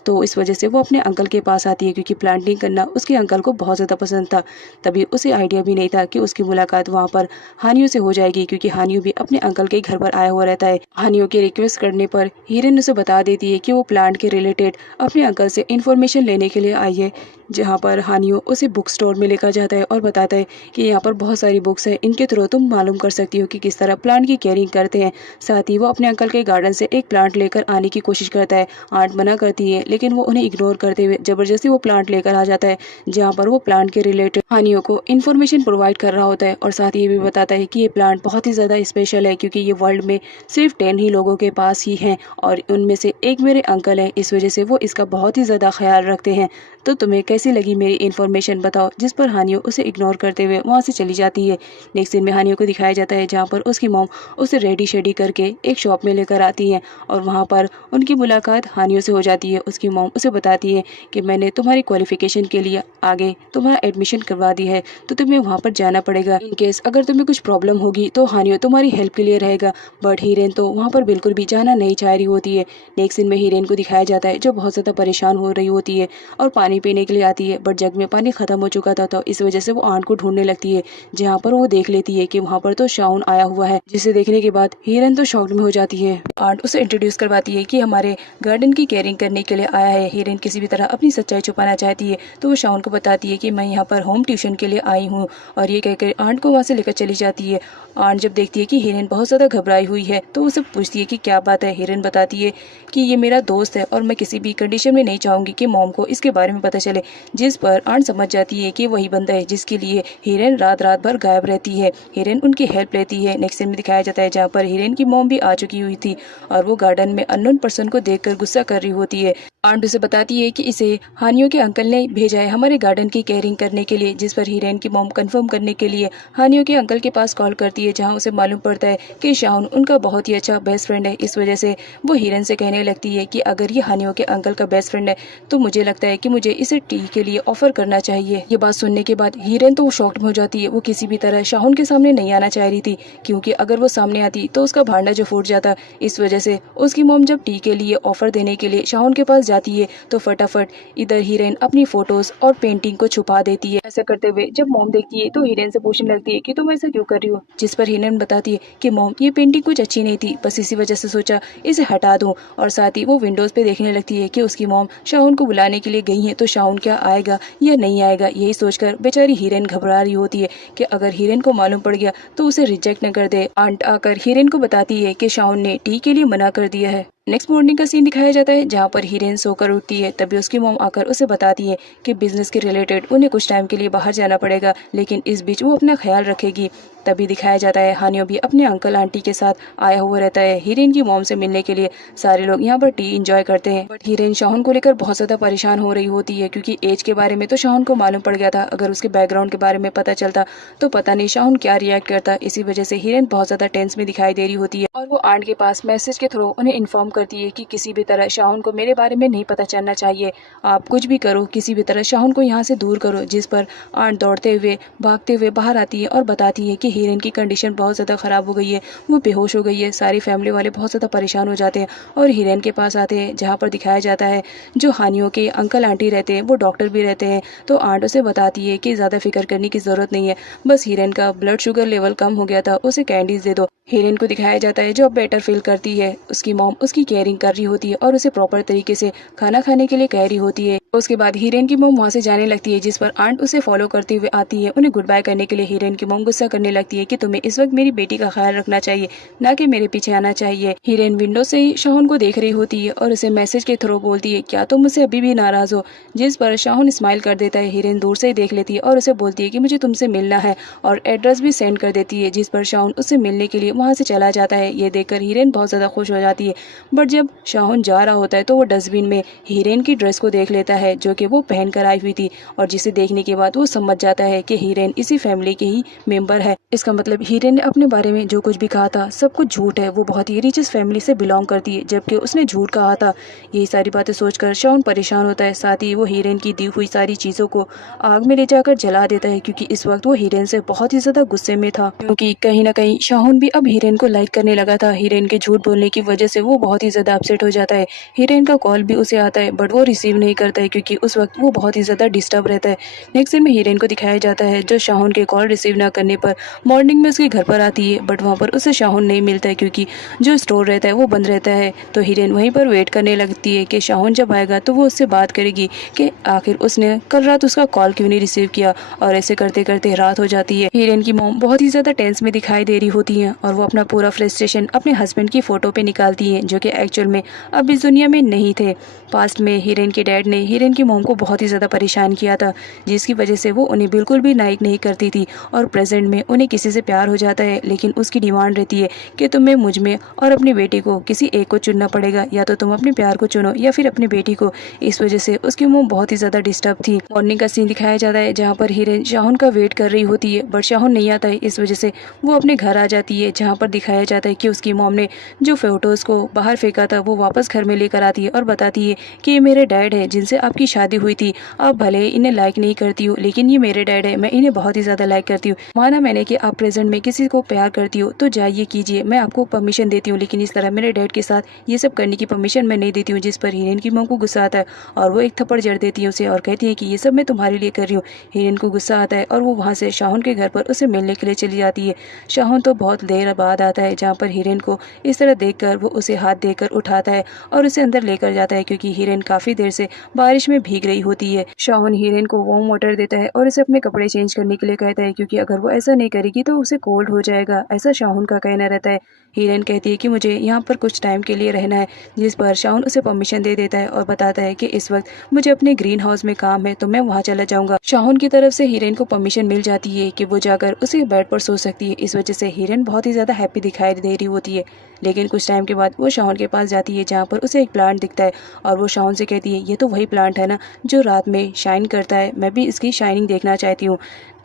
तो इस वजह से वो अपने अंकल के पास आती है क्योंकि प्लांटिंग करना उसके अंकल को बहुत ज़्यादा पसंद था। तभी उसे आइडिया भी नहीं था कि उसकी मुलाकात वहाँ पर हानियों से हो जाएगी, क्योंकि हानियों भी अपने अंकल के घर पर आया हुआ रहता है। हानियों के रिक्वेस्ट करने पर हीरेन उसे बता देती है कि वो प्लांट के रिलेटेड अपने अंकल से इन्फॉर्मेशन लेने के लिए आई है। जहाँ पर हानियों उसे बुक स्टोर में लेकर जाता है और बताता है कि यहाँ पर बहुत सारी बुक्स हैं, इनके थ्रू तुम मालूम कर सकती हो कि किस तरह प्लांट की केयरिंग करते हैं। साथ ही वो अपने अंकल के गार्डन से एक प्लांट लेकर आने की कोशिश करता है। आंट मना करती है, लेकिन वो उन्हें इग्नोर करते हुए जबरदस्ती वो प्लांट लेकर आ जाता है, जहाँ पर वो प्लांट के रिलेटेड हानियों को इन्फॉर्मेशन प्रोवाइड कर रहा होता है। और साथ ही ये भी बताता है कि ये प्लांट बहुत ही ज़्यादा स्पेशल है क्योंकि ये वर्ल्ड में सिर्फ 10 ही लोगों के पास ही हैं और उनमें से एक मेरे अंकल हैं। इस वजह से वो इसका बहुत ही ज़्यादा ख्याल रखते हैं। तो तुम्हें कैसी लगी मेरी इन्फॉर्मेशन, बताओ। जिस पर हानियों उसे इग्नोर करते हुए वहाँ से चली जाती है। नेक्स्ट सीन में हानियों को दिखाया जाता है जहाँ पर उसकी मॉम उसे रेडी शेडी करके एक शॉप में लेकर आती है और वहाँ पर उनकी मुलाकात हानियों से हो जाती है। उसकी मॉम उसे बताती है कि मैंने तुम्हारी क्वालिफिकेशन के लिए आगे तुम्हारा एडमिशन करवा दी है, तो तुम्हें वहाँ पर जाना पड़ेगा। इन केस अगर तुम्हें कुछ प्रॉब्लम होगी तो हानियों तुम्हारी हेल्प के लिए रहेगा। बट हीरेन तो वहाँ पर बिल्कुल भी जाना नहीं चाह रही होती है। नेक्स्ट सीन में हीरेन को दिखाया जाता है जो बहुत ज़्यादा परेशान हो रही होती है और पानी पीने के लिए आती है, बट जग में पानी खत्म हो चुका था। तो इस वजह से वो आंट को ढूंढने लगती है, जहाँ पर वो देख लेती है कि वहाँ पर तो शाहुन आया हुआ है, जिसे देखने के बाद हीरेन तो शॉक में हो जाती है। आंट उसे इंट्रोड्यूस करवाती है कि हमारे गार्डन की केयरिंग करने के लिए आया है। हीरेन किसी भी तरह अपनी सच्चाई छुपाना चाहती है, तो वो शाहुन को बताती है कि मैं यहाँ पर होम ट्यूशन के लिए आई हूँ और ये कहकर आंट को वहाँ से लेकर चली जाती है। आंट जब देखती है कि हीरेन बहुत ज़्यादा घबराई हुई है तो उसे पूछती है कि क्या बात है। हीरेन बताती है कि ये मेरा दोस्त है और मैं किसी भी कंडीशन में नहीं चाहूँगी कि मॉम को इसके बारे में पता चले। जिस पर आंट समझ जाती है कि वही बंदा है जिसके लिए हीरेन रात रात भर गायब रहती है। हीरेन उनकी हेल्प लेती है। नेक्स्ट सीन में दिखाया जाता है जहाँ पर हीरेन की मॉम भी आ चुकी हुई थी और वो गार्डन में अननोन पर्सन को देखकर गुस्सा कर रही होती है। आंट उसे बताती है कि इसे हानियों के अंकल ने भेजा है हमारे गार्डन की केयरिंग करने के लिए, जिस पर हीरेन की मॉम कंफर्म करने के लिए हानियों के अंकल के पास कॉल करती है, जहां उसे मालूम पड़ता है कि शाहुन उनका बहुत ही अच्छा बेस्ट फ्रेंड है। इस वजह से वो हीरेन से कहने लगती है कि अगर ये हानियों के अंकल का बेस्ट फ्रेंड है तो मुझे लगता है कि मुझे इसे टी के लिए ऑफर करना चाहिए। ये बात सुनने के बाद हीरेन तो शॉक्ड हो जाती है। वो किसी भी तरह शाहुन के सामने नहीं आना चाह रही थी, क्योंकि अगर वो सामने आती तो उसका भांडा जो फूट जाता। इस वजह से उसकी मॉम जब टी के लिए ऑफर देने के लिए शाहुन के पास जाती है तो फटाफट इधर हीरेन अपनी फोटोज और पेंटिंग को छुपा देती है। ऐसा करते हुए जब मॉम देखती है तो हीरेन से पूछने लगती है कि तुम ऐसा क्यों कर रही हो, जिस पर हीरेन बताती है कि मॉम ये पेंटिंग कुछ अच्छी नहीं थी, बस इसी वजह से सोचा इसे हटा दूं। और साथ ही वो विंडोज पे देखने लगती है कि उसकी मॉम शाहुन को बुलाने के लिए गई है, तो शाहुन क्या आएगा या नहीं आएगा। यही सोचकर बेचारी हीरेन घबरा रही होती है कि अगर हीरेन को मालूम पड़ गया तो उसे रिजेक्ट न कर दे। आंट आकर हीरेन को बताती है कि शाहुन ने टी के लिए मना कर दिया है। नेक्स्ट मॉर्निंग का सीन दिखाया जाता है जहाँ पर हीरेन सोकर उठती है। तभी उसकी मॉम आकर उसे बताती है कि बिजनेस के रिलेटेड उन्हें कुछ टाइम के लिए बाहर जाना पड़ेगा, लेकिन इस बीच वो अपना ख्याल रखेगी। तभी दिखाया जाता है हानियों भी अपने अंकल आंटी के साथ आया हुआ रहता है हीरेन की मॉम से मिलने के लिए। सारे लोग यहाँ पर टी एंजॉय करते हैं, बट हीरेन शाहुन को लेकर बहुत ज्यादा परेशान हो रही होती है, क्योंकि एज के बारे में तो शाहुन को मालूम पड़ गया था, अगर उसके बैकग्राउंड के बारे में पता चलता तो पता नहीं शाहुन क्या रिएक्ट करता। इसी वजह से हीरेन बहुत ज्यादा टेंस में दिखाई दे रही होती है और वो आंट के पास मैसेज के थ्रू उन्हें इन्फॉर्म करती है कि किसी भी तरह शाहुन को मेरे बारे में नहीं पता चलना चाहिए, आप कुछ भी करो, किसी भी तरह शाहुन को यहाँ से दूर करो। जिस पर आंट दौड़ते हुए भागते हुए बाहर आती है और बताती है कि हीरेन की कंडीशन बहुत ज़्यादा ख़राब हो गई है, वो बेहोश हो गई है। सारी फैमिली वाले बहुत ज़्यादा परेशान हो जाते हैं और हीरेन के पास आते हैं, जहाँ पर दिखाया जाता है जो हानियों के अंकल आंटी रहते हैं वो डॉक्टर भी रहते हैं। तो आंट उसे बताती है कि ज़्यादा फिक्र करने की ज़रूरत नहीं है, बस हीरेन का ब्लड शुगर लेवल कम हो गया था, उसे कैंडीज दे दो। हीरेन को दिखाया जाता है जो अब बेटर फील करती है। उसकी मॉम उसकी केयरिंग कर रही होती है और उसे प्रॉपर तरीके से खाना खाने के लिए कह रही होती है। उसके बाद हीरेन की मॉम वहाँ से जाने लगती है, जिस पर आंट उसे फॉलो करते हुए आती है। उन्हें गुड बाय करने के लिए हीरेन की मॉम गुस्सा करने लगती है कि तुम्हें इस वक्त मेरी बेटी का ख्याल रखना चाहिए, ना कि मेरे पीछे आना चाहिए। हीरेन विंडो से ही शाहुन को देख रही होती है और उसे मैसेज के थ्रू बोलती है, क्या तुम मुझसे अभी भी नाराज हो? जिस पर शाहुन स्माइल कर देता है। हीरेन दूर से ही देख लेती है और उसे बोलती है कि मुझे तुमसे मिलना है और एड्रेस भी सेंड कर देती है, जिस पर शाहुन उससे मिलने के लिए वहाँ से चला जाता है। ये देखकर हीरेन बहुत ज़्यादा खुश हो जाती है। बट जब शाहुन जा रहा होता है तो वो डस्टबिन में हीरेन की ड्रेस को देख लेता है जो कि वो पहन कर आई हुई थी, और जिसे देखने के बाद वो समझ जाता है कि हीरेन इसी फैमिली के ही मेंबर है। इसका मतलब हीरेन ने अपने बारे में जो कुछ भी कहा था सब कुछ झूठ है। वो बहुत ही रिचेस्ट फैमिली से बिलोंग करती है, जबकि उसने झूठ कहा था। यही सारी बातें सोचकर शाहुन परेशान होता है। साथ ही वो हीरेन की दी हुई सारी चीज़ों को आग में ले जाकर जला देता है, क्योंकि इस वक्त वो हीरेन से बहुत ही ज़्यादा गुस्से में था, क्योंकि कहीं ना कहीं शाहुन भी अब हीरेन को लाइक करने लगा था। हीरेन के झूठ बोलने की वजह से वो बहुत ही ज़्यादा अपसेट हो जाता है। हीरेन का कॉल भी उसे आता है बट वो रिसीव नहीं करता है, क्योंकि उस वक्त वो बहुत ही ज़्यादा डिस्टर्ब रहता है। नेक्स्ट सीन में हीरेन को दिखाया जाता है जो शाहुन के कॉल रिसीव ना करने पर मॉर्निंग में उसके घर पर आती है, बट वहाँ पर उसे शाहुन नहीं मिलता है, क्योंकि जो स्टोर रहता है वो बंद रहता है। तो हीरेन वहीं पर वेट करने लगती है कि शाहुन जब आएगा तो वो उससे बात करेगी कि आखिर उसने कल रात उसका कॉल क्यों नहीं रिसीव किया। और ऐसे करते करते रात हो जाती है। हीरेन की मॉम बहुत ही ज़्यादा टेंस में दिखाई दे रही होती है और वो अपना पूरा फ्रस्ट्रेशन अपने हस्बैंड की फ़ोटो पे निकालती हैं, जो कि एक्चुअल में अब इस दुनिया में नहीं थे। पास्ट में हीरेन के डैड ने हीरेन की मॉम को बहुत ही ज़्यादा परेशान किया था, जिसकी वजह से वो उन्हें बिल्कुल भी लाइक नहीं करती थी। और प्रेजेंट में उन्हें किसी से प्यार हो जाता है, लेकिन उसकी डिमांड रहती है कि तुम्हें मुझ में और अपनी बेटी को किसी एक को चुनना पड़ेगा, या तो तुम अपने प्यार को चुनो या फिर अपनी बेटी को। इस वजह से उसकी मॉम बहुत ही ज़्यादा डिस्टर्ब थी। मॉर्निंग का सीन दिखाया जाता है जहाँ पर हीरेन शाहुन का वेट कर रही होती है, बट शाहुन नहीं आता है। इस वजह से वो अपने घर आ जाती है, जहाँ पर दिखाया जाता है कि उसकी मॉम ने जो फ़ोटोज़ को बाहर फेंका था वो वापस घर में लेकर आती है और बताती है कि ये मेरे डैड है जिनसे आपकी शादी हुई थी। आप भले इन्हें लाइक नहीं करती हो, लेकिन ये मेरे डैड है, मैं इन्हें बहुत ही ज़्यादा लाइक करती हूँ। माना मैंने कि आप प्रेजेंट में किसी को प्यार करती हो तो जाइए कीजिए, मैं आपको परमिशन देती हूँ, लेकिन इस तरह मेरे डैड के साथ ये सब करने की परमिशन मैं नहीं देती हूँ। जिस पर हीरेन की मॉम को गुस्सा आता है और वो एक थप्पड़ जड़ देती है उसे और कहती है कि ये सब मैं तुम्हारे लिए कर रही हूँ। हीरेन को गुस्सा आता है और वो वहाँ से शाहुन के घर पर उसे मिलने के लिए चली जाती है। शाहुन तो बहुत देर बाद आता है, जहाँ पर हीरेन को इस तरह देखकर वो उसे हाथ देकर उठाता है और उसे अंदर लेकर जाता है, क्योंकि हीरेन काफ़ी देर से बारिश में भीग रही होती है। शाहुन हीरेन को वार्म वाटर देता है और उसे अपने कपड़े चेंज करने के लिए कहता है, क्योंकि अगर वो ऐसा नहीं करेगी तो उसे कोल्ड हो जाएगा, ऐसा शाहुन का कहना रहता है। हीरेन कहती है कि मुझे यहाँ पर कुछ टाइम के लिए रहना है, जिस पर शाहुन उसे परमिशन दे देता है और बताता है कि इस वक्त मुझे अपने ग्रीन हाउस में काम है तो मैं वहाँ चला जाऊँगा। शाहुन की तरफ से हीरेन को परमिशन मिल जाती है कि वो जाकर उसी बेड पर सो सकती है। इस वजह से हीरेन बहुत ही ज़्यादा हैप्पी दिखाई दे रही होती है। लेकिन कुछ टाइम के बाद वो शाहुन के पास जाती है, जहाँ पर उसे एक प्लांट दिखता है और वो शाहुन से कहती है, ये तो वही प्लांट है ना जो रात में शाइन करता है, मैं भी इसकी शाइनिंग देखना चाहती हूँ।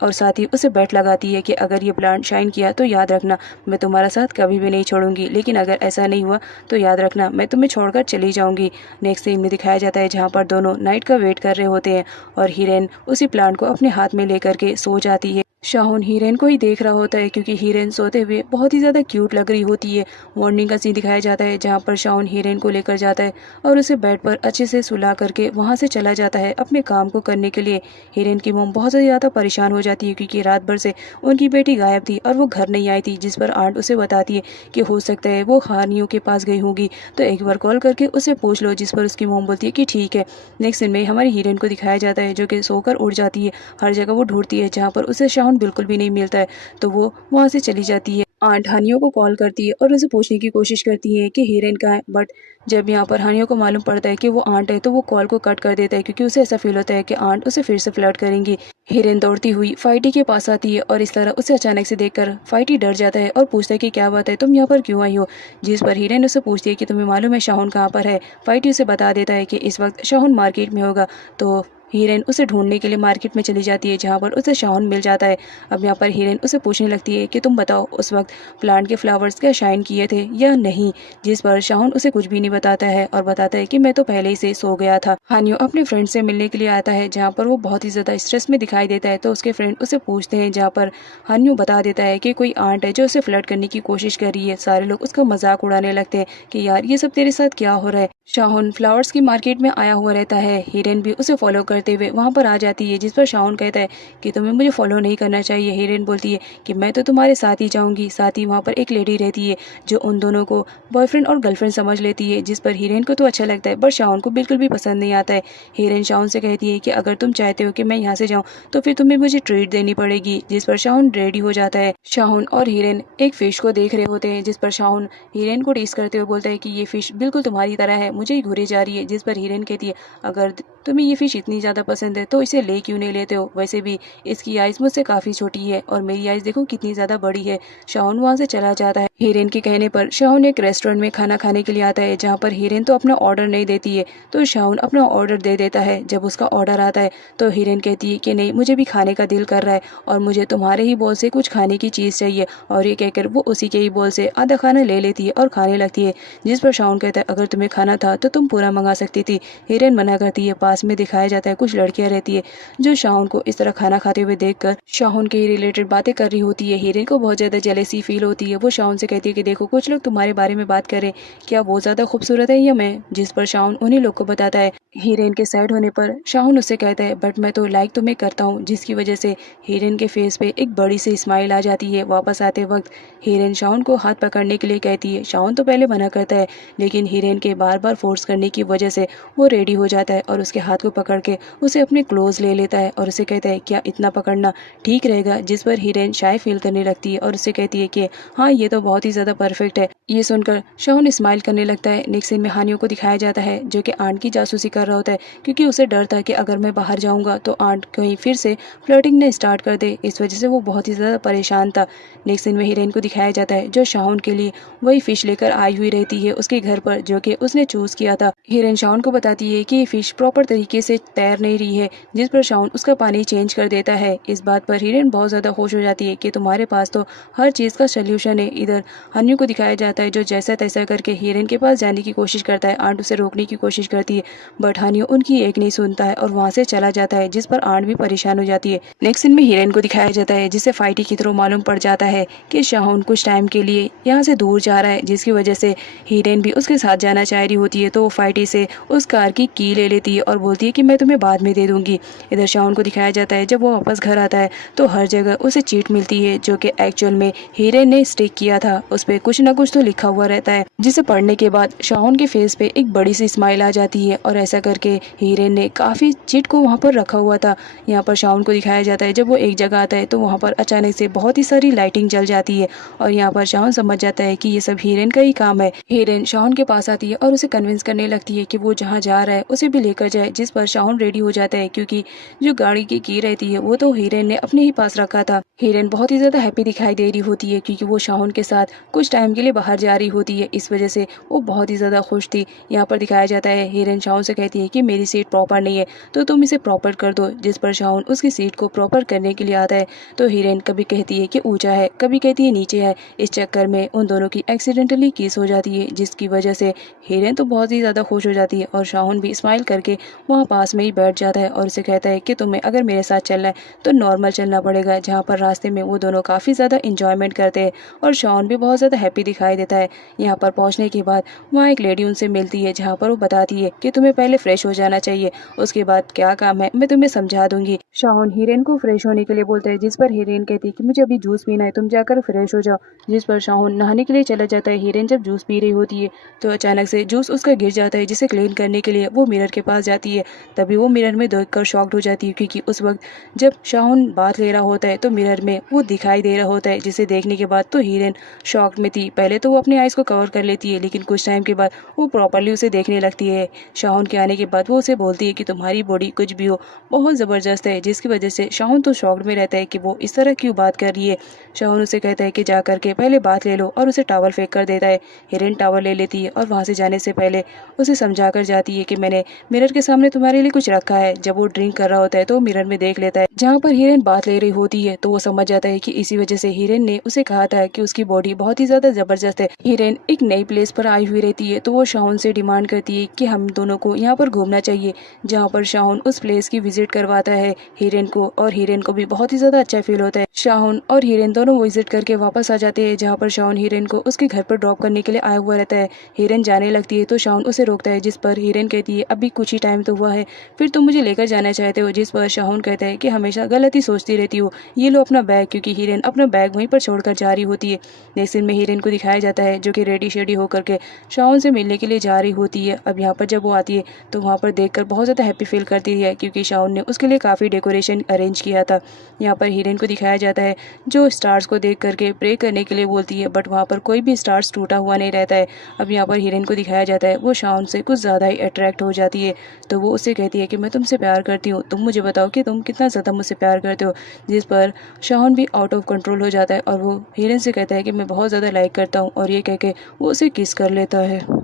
और साथ ही उसे बेट लगाती है कि अगर ये प्लांट शाइन किया तो याद रखना मैं तुम्हारा साथ कभी भी नहीं छोड़ूंगी, लेकिन अगर ऐसा नहीं हुआ तो याद रखना मैं तुम्हें छोड़कर चली जाऊंगी। नेक्स्ट सीन में दिखाया जाता है जहाँ पर दोनों नाइट का वेट कर रहे होते हैं और हीरेन उसी प्लांट को अपने हाथ में लेकर के सो जाती है। शाहुन हीरेन को ही देख रहा होता है, क्योंकि हीरेन सोते हुए बहुत ही ज़्यादा क्यूट लग रही होती है। मॉर्निंग का सीन दिखाया जाता है जहाँ पर शाहुन हीरेन को लेकर जाता है और उसे बेड पर अच्छे से सुला करके वहाँ से चला जाता है अपने काम को करने के लिए। हीरेन की मॉम बहुत ज़्यादा परेशान हो जाती है, क्योंकि रात भर से उनकी बेटी गायब थी और वो घर नहीं आई थी, जिस पर आंट उसे बताती है कि हो सकता है वो हानियों के पास गई होगी, तो एक बार कॉल करके उसे पूछ लो। जिस पर उसकी मॉम बोलती है कि ठीक है। नेक्स्ट सीन में हमारी हीरेन को दिखाया जाता है जो कि सोकर उठ जाती है। हर जगह वो ढूंढती है, जहाँ पर उसे शाहुन बिल्कुल भी नहीं मिलता है, तो वो वहाँ से चली जाती है। आंट हानियों को कॉल करती है और उसे पूछने की कोशिश करती है कि हीरेन कहाँ है, बट जब यहाँ पर हानियों को मालूम पड़ता है कि वो आंट है तो वो कॉल को कट कर देता है, क्योंकि उसे ऐसा फील होता है कि आंट उसे फिर से फ्लर्ट करेंगी। हीरेन दौड़ती हुई फाइटी के पास आती है और इस तरह उसे अचानक से देखकर फाइटी डर जाता है और पूछता है कि क्या बात है, तुम यहाँ पर क्यों आई हो। जिस पर हीरेन उसे पूछती है कि तुम्हें मालूम है शाहुन कहाँ पर है। फाइटी उसे बता देता है कि इस वक्त शाहुन मार्केट में होगा, तो हीरेन उसे ढूंढने के लिए मार्केट में चली जाती है, जहाँ पर उसे शाहुन मिल जाता है। अब यहाँ पर हीरेन उसे पूछने लगती है कि तुम बताओ उस वक्त प्लांट के फ्लावर्स क्या शाइन किए थे या नहीं, जिस पर शाहुन उसे कुछ भी नहीं बताता है और बताता है कि मैं तो पहले ही से सो गया था। हानियो अपने फ्रेंड से मिलने के लिए आता है, जहाँ पर वो बहुत ही ज़्यादा स्ट्रेस में दिखाई देता है, तो उसके फ्रेंड उसे पूछते हैं, जहाँ पर हानियो बता देता है कि कोई आंट है जो उसे फ्लर्ट करने की कोशिश कर रही है। सारे लोग उसका मजाक उड़ाने लगते हैं कि यार ये सब तेरे साथ क्या हो रहा है। शाहुन फ्लावर्स की मार्केट में आया हुआ रहता है। हिरेन भी उसे फॉलो करते हुए वहां पर आ जाती है, जिस पर शाहुन कहता है कि तुम्हें मुझे फॉलो नहीं करना चाहिए। हिरेन बोलती है कि मैं तो तुम्हारे साथ ही जाऊंगी। साथ ही वहां पर एक लेडी रहती है जो उन दोनों को बॉयफ्रेंड और गर्लफ्रेंड समझ लेती है, जिस पर हिरेन को तो अच्छा लगता है, बट शाहुन को बिल्कुल भी पसंद नहीं आता है। हिरेन शाहुन से कहती है कि अगर तुम चाहते हो कि मैं यहाँ से जाऊँ तो फिर तुम्हें मुझे ट्रीट देनी पड़ेगी, जिस पर शाहुन रेडी हो जाता है। शाहुन और हिरेन एक फिश को देख रहे होते हैं, जिस पर शाहुन हिरेन को टीस करते हुए बोलता है कि ये फिश बिल्कुल तुम्हारी तरह है, मुझे ही घूरी जा रही है। जिस पर हिरेन कहती है अगर तुम्हें ये फिश इतनी ज़्यादा पसंद है तो इसे ले क्यों नहीं लेते हो, वैसे भी इसकी आइज़ मुझसे काफ़ी छोटी है और मेरी आइज़ देखो कितनी ज़्यादा बड़ी है। शाहुन वहाँ से चला जाता है। हिरेन के कहने पर शाहुन एक रेस्टोरेंट में खाना खाने के लिए आता है, जहाँ पर हिरेन तो अपना ऑर्डर नहीं देती है, तो शाहुन अपना ऑर्डर दे देता है। जब उसका ऑर्डर आता है तो हिरेन कहती है कि नहीं, मुझे भी खाने का दिल कर रहा है और मुझे तुम्हारे ही बोल से कुछ खाने की चीज़ चाहिए, और ये कहकर वो उसी के ही बोल से आधा खाना ले लेती है और खाने लगती है। जिस पर शाहुन कहता है अगर तुम्हें खाना था तो तुम पूरा मंगा सकती थी। हिरेन मना करती है। पास में दिखाया जाता है कुछ लड़कियां रहती है जो शाहुन को इस तरह खाना खाते हुए देखकर शाहुन के रिलेटेड बातें कर रही होती है। हिरेन को बहुत ज़्यादा जेलेसी फील होती है। वो शाहुन से कहती है कि देखो कुछ लोग तुम्हारे बारे में बात करें, क्या वो ज़्यादा खूबसूरत है या मैं, जिस पर शाहुन उन्हीं लोग को बताता है। हिरेन के साइड होने पर शाहुन उससे कहता है बट मैं तो लाइक तुम्हें करता हूँ, जिसकी वजह से हिरेन के फेस पे एक बड़ी सी स्माइल आ जाती है। वापस आते वक्त हिरेन शाहुन को हाथ पकड़ने के लिए कहती है। शाहुन तो पहले मना करता है, लेकिन हिरेन के बार बार फोर्स करने की वजह से वो रेडी हो जाता है और उसके हाथ को पकड़ के उसे अपने क्लोज ले लेता है और उसे कहता है क्या इतना पकड़ना ठीक रहेगा, जिस पर हिरेन शाय फील करने लगती है और उसे कहती है कि हाँ ये तो बहुत ही ज़्यादा परफेक्ट है। ये सुनकर शाहुन स्माइल करने लगता है। नेक्स्ट सीन में हानियों को दिखाया जाता है जो कि आंट की जासूसी कर रहा होता है, क्योंकि उसे डर था कि अगर मैं बाहर जाऊंगा तो आंट कहीं फिर से फ्लर्टिंग ने स्टार्ट कर दे। इस वजह से वो बहुत ही ज़्यादा परेशान था। नेक्स्ट सीन में हिरेन को दिखाया जाता है जो शाहुन के लिए वही फिश लेकर आई हुई रहती है उसके घर पर, जो कि उसने चूज किया था। हिरेन शाहुन को बताती है कि ये फिश प्रॉपर तरीके से तैर नहीं रही है, जिस पर शाहुन उसका पानी चेंज कर देता है। इस बात पर हिरेन बहुत ज़्यादा खुश हो जाती है कि तुम्हारे पास तो हर चीज़ का सोल्यूशन है। इधर हन्यू को दिखाया जाता है जो जैसा तैसा करके हिरेन के पास जाने की कोशिश करता है। आंट उसे रोकने की कोशिश करती है, बट हन्यू उनकी एक नहीं सुनता है और वहाँ से चला जाता है, जिस पर आंट भी परेशान हो जाती है। नेक्स्ट सीन में हिरेन को दिखाया जाता है जिसे फाइटी की थ्रू मालूम पड़ जाता है कि शाहुन कुछ टाइम के लिए यहाँ से दूर जा रहा है, जिसकी वजह से हिरेन भी उसके साथ जाना चाह रही होती है। तो वो फाइटी से उस कार की ले लेती है और बोलती है कि मैं तुम्हें बाद में दे दूंगी। इधर शाहुन को दिखाया जाता है जब वो वापस घर आता है तो हर जगह उसे चीट मिलती है, जो कि एक्चुअल में हिरेन ने स्टिक किया था। उस पर कुछ ना कुछ तो लिखा हुआ रहता है, जिसे पढ़ने के बाद शाहुन के फेस पे एक बड़ी सी स्माइल आ जाती है और ऐसा करके हिरेन ने काफी चीट को वहाँ पर रखा हुआ था। यहाँ पर शाहुन को दिखाया जाता है जब वो एक जगह आता है तो वहाँ पर अचानक से बहुत ही सारी लाइटिंग जल जाती है और यहाँ पर शाहुन समझ जाता है कि ये सब हिरेन का ही काम है। हिरेन शाहुन के पास आती है और उसे कन्विंस करने लगती है कि वो जहाँ जा रहा है उसे भी लेकर जाए, जिस पर शाहुन रेडी हो जाता है क्योंकि जो गाड़ी की रहती है वो तो हिरेन ने अपने ही पास रखा था। हिरेन बहुत ही ज्यादा हैप्पी दिखाई दे रही होती है क्योंकि वो शाहुन के साथ कुछ टाइम के लिए बाहर जा रही होती है, इस वजह से वो बहुत ही ज्यादा खुश थी। यहाँ पर दिखाया जाता है हिरेन शाहुन से कहती है कि मेरी सीट प्रॉपर नहीं है तो तुम इसे प्रॉपर कर दो, जिस पर शाहुन उसकी सीट को प्रॉपर करने के लिए आता है। तो हिरेन कभी कहती है कि ऊंचा है, कभी कहती है नीचे है। इस चक्कर में उन दोनों की एक्सीडेंटली किस हो जाती है, जिसकी वजह से हिरेन तो बहुत ही ज़्यादा खुश हो जाती है और शाहुन भी स्माइल करके वहाँ पास में ही बैठ जाता है और उसे कहता है कि तुम्हें अगर मेरे साथ चलना है तो नॉर्मल चलना पड़ेगा, जहाँ पर रास्ते में वो दोनों काफ़ी ज़्यादा इंजॉयमेंट करते हैं और शाहुन भी बहुत ज़्यादा हैप्पी दिखाई देता है। यहाँ पर पहुँचने के बाद वहाँ एक लेडी उनसे मिलती है, जहाँ पर वो बताती है कि तुम्हें पहले फ्रेश हो जाना चाहिए, उसके बाद क्या काम है मैं तुम्हें समझा दूंगी। शाहुन हिरेन को फ्रेश होने के लिए बोलता है, जिस पर हिरेन कहती है कि मुझे अभी जूस पीना है, तुम जाकर फ्रेश हो जाओ। जिस पर शाहुन नहाने के लिए चला जाता है। हिरेन जब जूस पी रही होती है तो अचानक से जूस उसका गिर जाता है, जिसे क्लीन करने के लिए वो मिरर के पास जाती है। तभी वो मिरर में देखकर शॉक्ड हो जाती है क्योंकि उस वक्त जब शाहुन बात ले रहा होता है तो मिरर में वो दिखाई दे रहा होता है, जिसे देखने के बाद तो हिरेन शॉक्ड में थी। पहले तो वो अपनी आइज़ को कवर कर लेती है, लेकिन कुछ टाइम के बाद वो प्रॉपरली उसे देखने लगती है। शाहुन के आने के बाद वो उसे बोलती है कि तुम्हारी बॉडी कुछ भी हो बहुत ज़बरदस्त है, जिसकी वजह से शाहुन तो शॉक्ड में रहता है कि वो इस तरह क्यों बात कर रही है। शाहुन उसे कहता है कि जा करके पहले बात ले लो और उसे टावल फेंक कर देता है। हिरेन टावल ले लेती है और वहाँ से जाने से पहले उसे समझा कर जाती है कि मैंने मिरर के साथ सामने तुम्हारे लिए कुछ रखा है। जब वो ड्रिंक कर रहा होता है तो मिरर में देख लेता है जहाँ पर हिरेन बात ले रही होती है, तो वो समझ जाता है कि इसी वजह से हिरेन ने उसे कहा था कि उसकी बॉडी बहुत ही ज्यादा जबरदस्त है। हिरेन एक नई प्लेस पर आई हुई रहती है, तो वो शाओन से डिमांड करती है कि हम दोनों को यहाँ पर घूमना चाहिए, जहाँ पर शाओन उस प्लेस की विजिट करवाता है हिरेन को, और हिरेन को भी बहुत ही ज्यादा अच्छा फील होता है। शाओन और हिरेन दोनों विजिट करके वापस आ जाते हैं, जहाँ पर शाओन हिरेन को उसके घर पर ड्रॉप करने के लिए आया हुआ रहता है। हिरेन जाने लगती है तो शाओन उसे रोकता है, जिस पर हिरेन कहती है अभी कुछ ही टाइम तो हुआ है, फिर तुम मुझे लेकर जाना चाहते हो। जिस पर शाओन कहता है कि हमेशा गलत ही सोचती रहती हो, ये लो अपना बैग, क्योंकि हिरेन अपना बैग वहीं पर छोड़कर जा रही होती है। नेक्स्ट सीन में हिरेन को दिखाया जाता है जो कि रेडी शेडी होकर के शाओन से मिलने के लिए जा रही होती है। अब यहाँ पर जब वो आती है तो वहाँ पर देखकर बहुत ज़्यादा हैप्पी फील करती है, क्योंकि शाओन ने उसके लिए काफ़ी डेकोरेशन अरेंज किया था। यहाँ पर हिरेन को दिखाया जाता है जो स्टार्स को देख करके प्रे करने के लिए बोलती है, बट वहाँ पर कोई भी स्टार्स टूटा हुआ नहीं रहता है। अब यहाँ पर हिरेन को दिखाया जाता है वो शाओन से कुछ ज़्यादा ही अट्रैक्ट हो जाती है, तो वो उससे कहती है कि मैं तुमसे प्यार करती हूँ, तुम मुझे बताओ कि तुम कितना ज़्यादा मुझसे प्यार करते हो। जिस पर शाओन भी आउट ऑफ कंट्रोल हो जाता है और वो हिरेन से कहता है कि मैं बहुत ज़्यादा लाइक करता हूँ, और ये कह के वो उसे किस कर लेता है।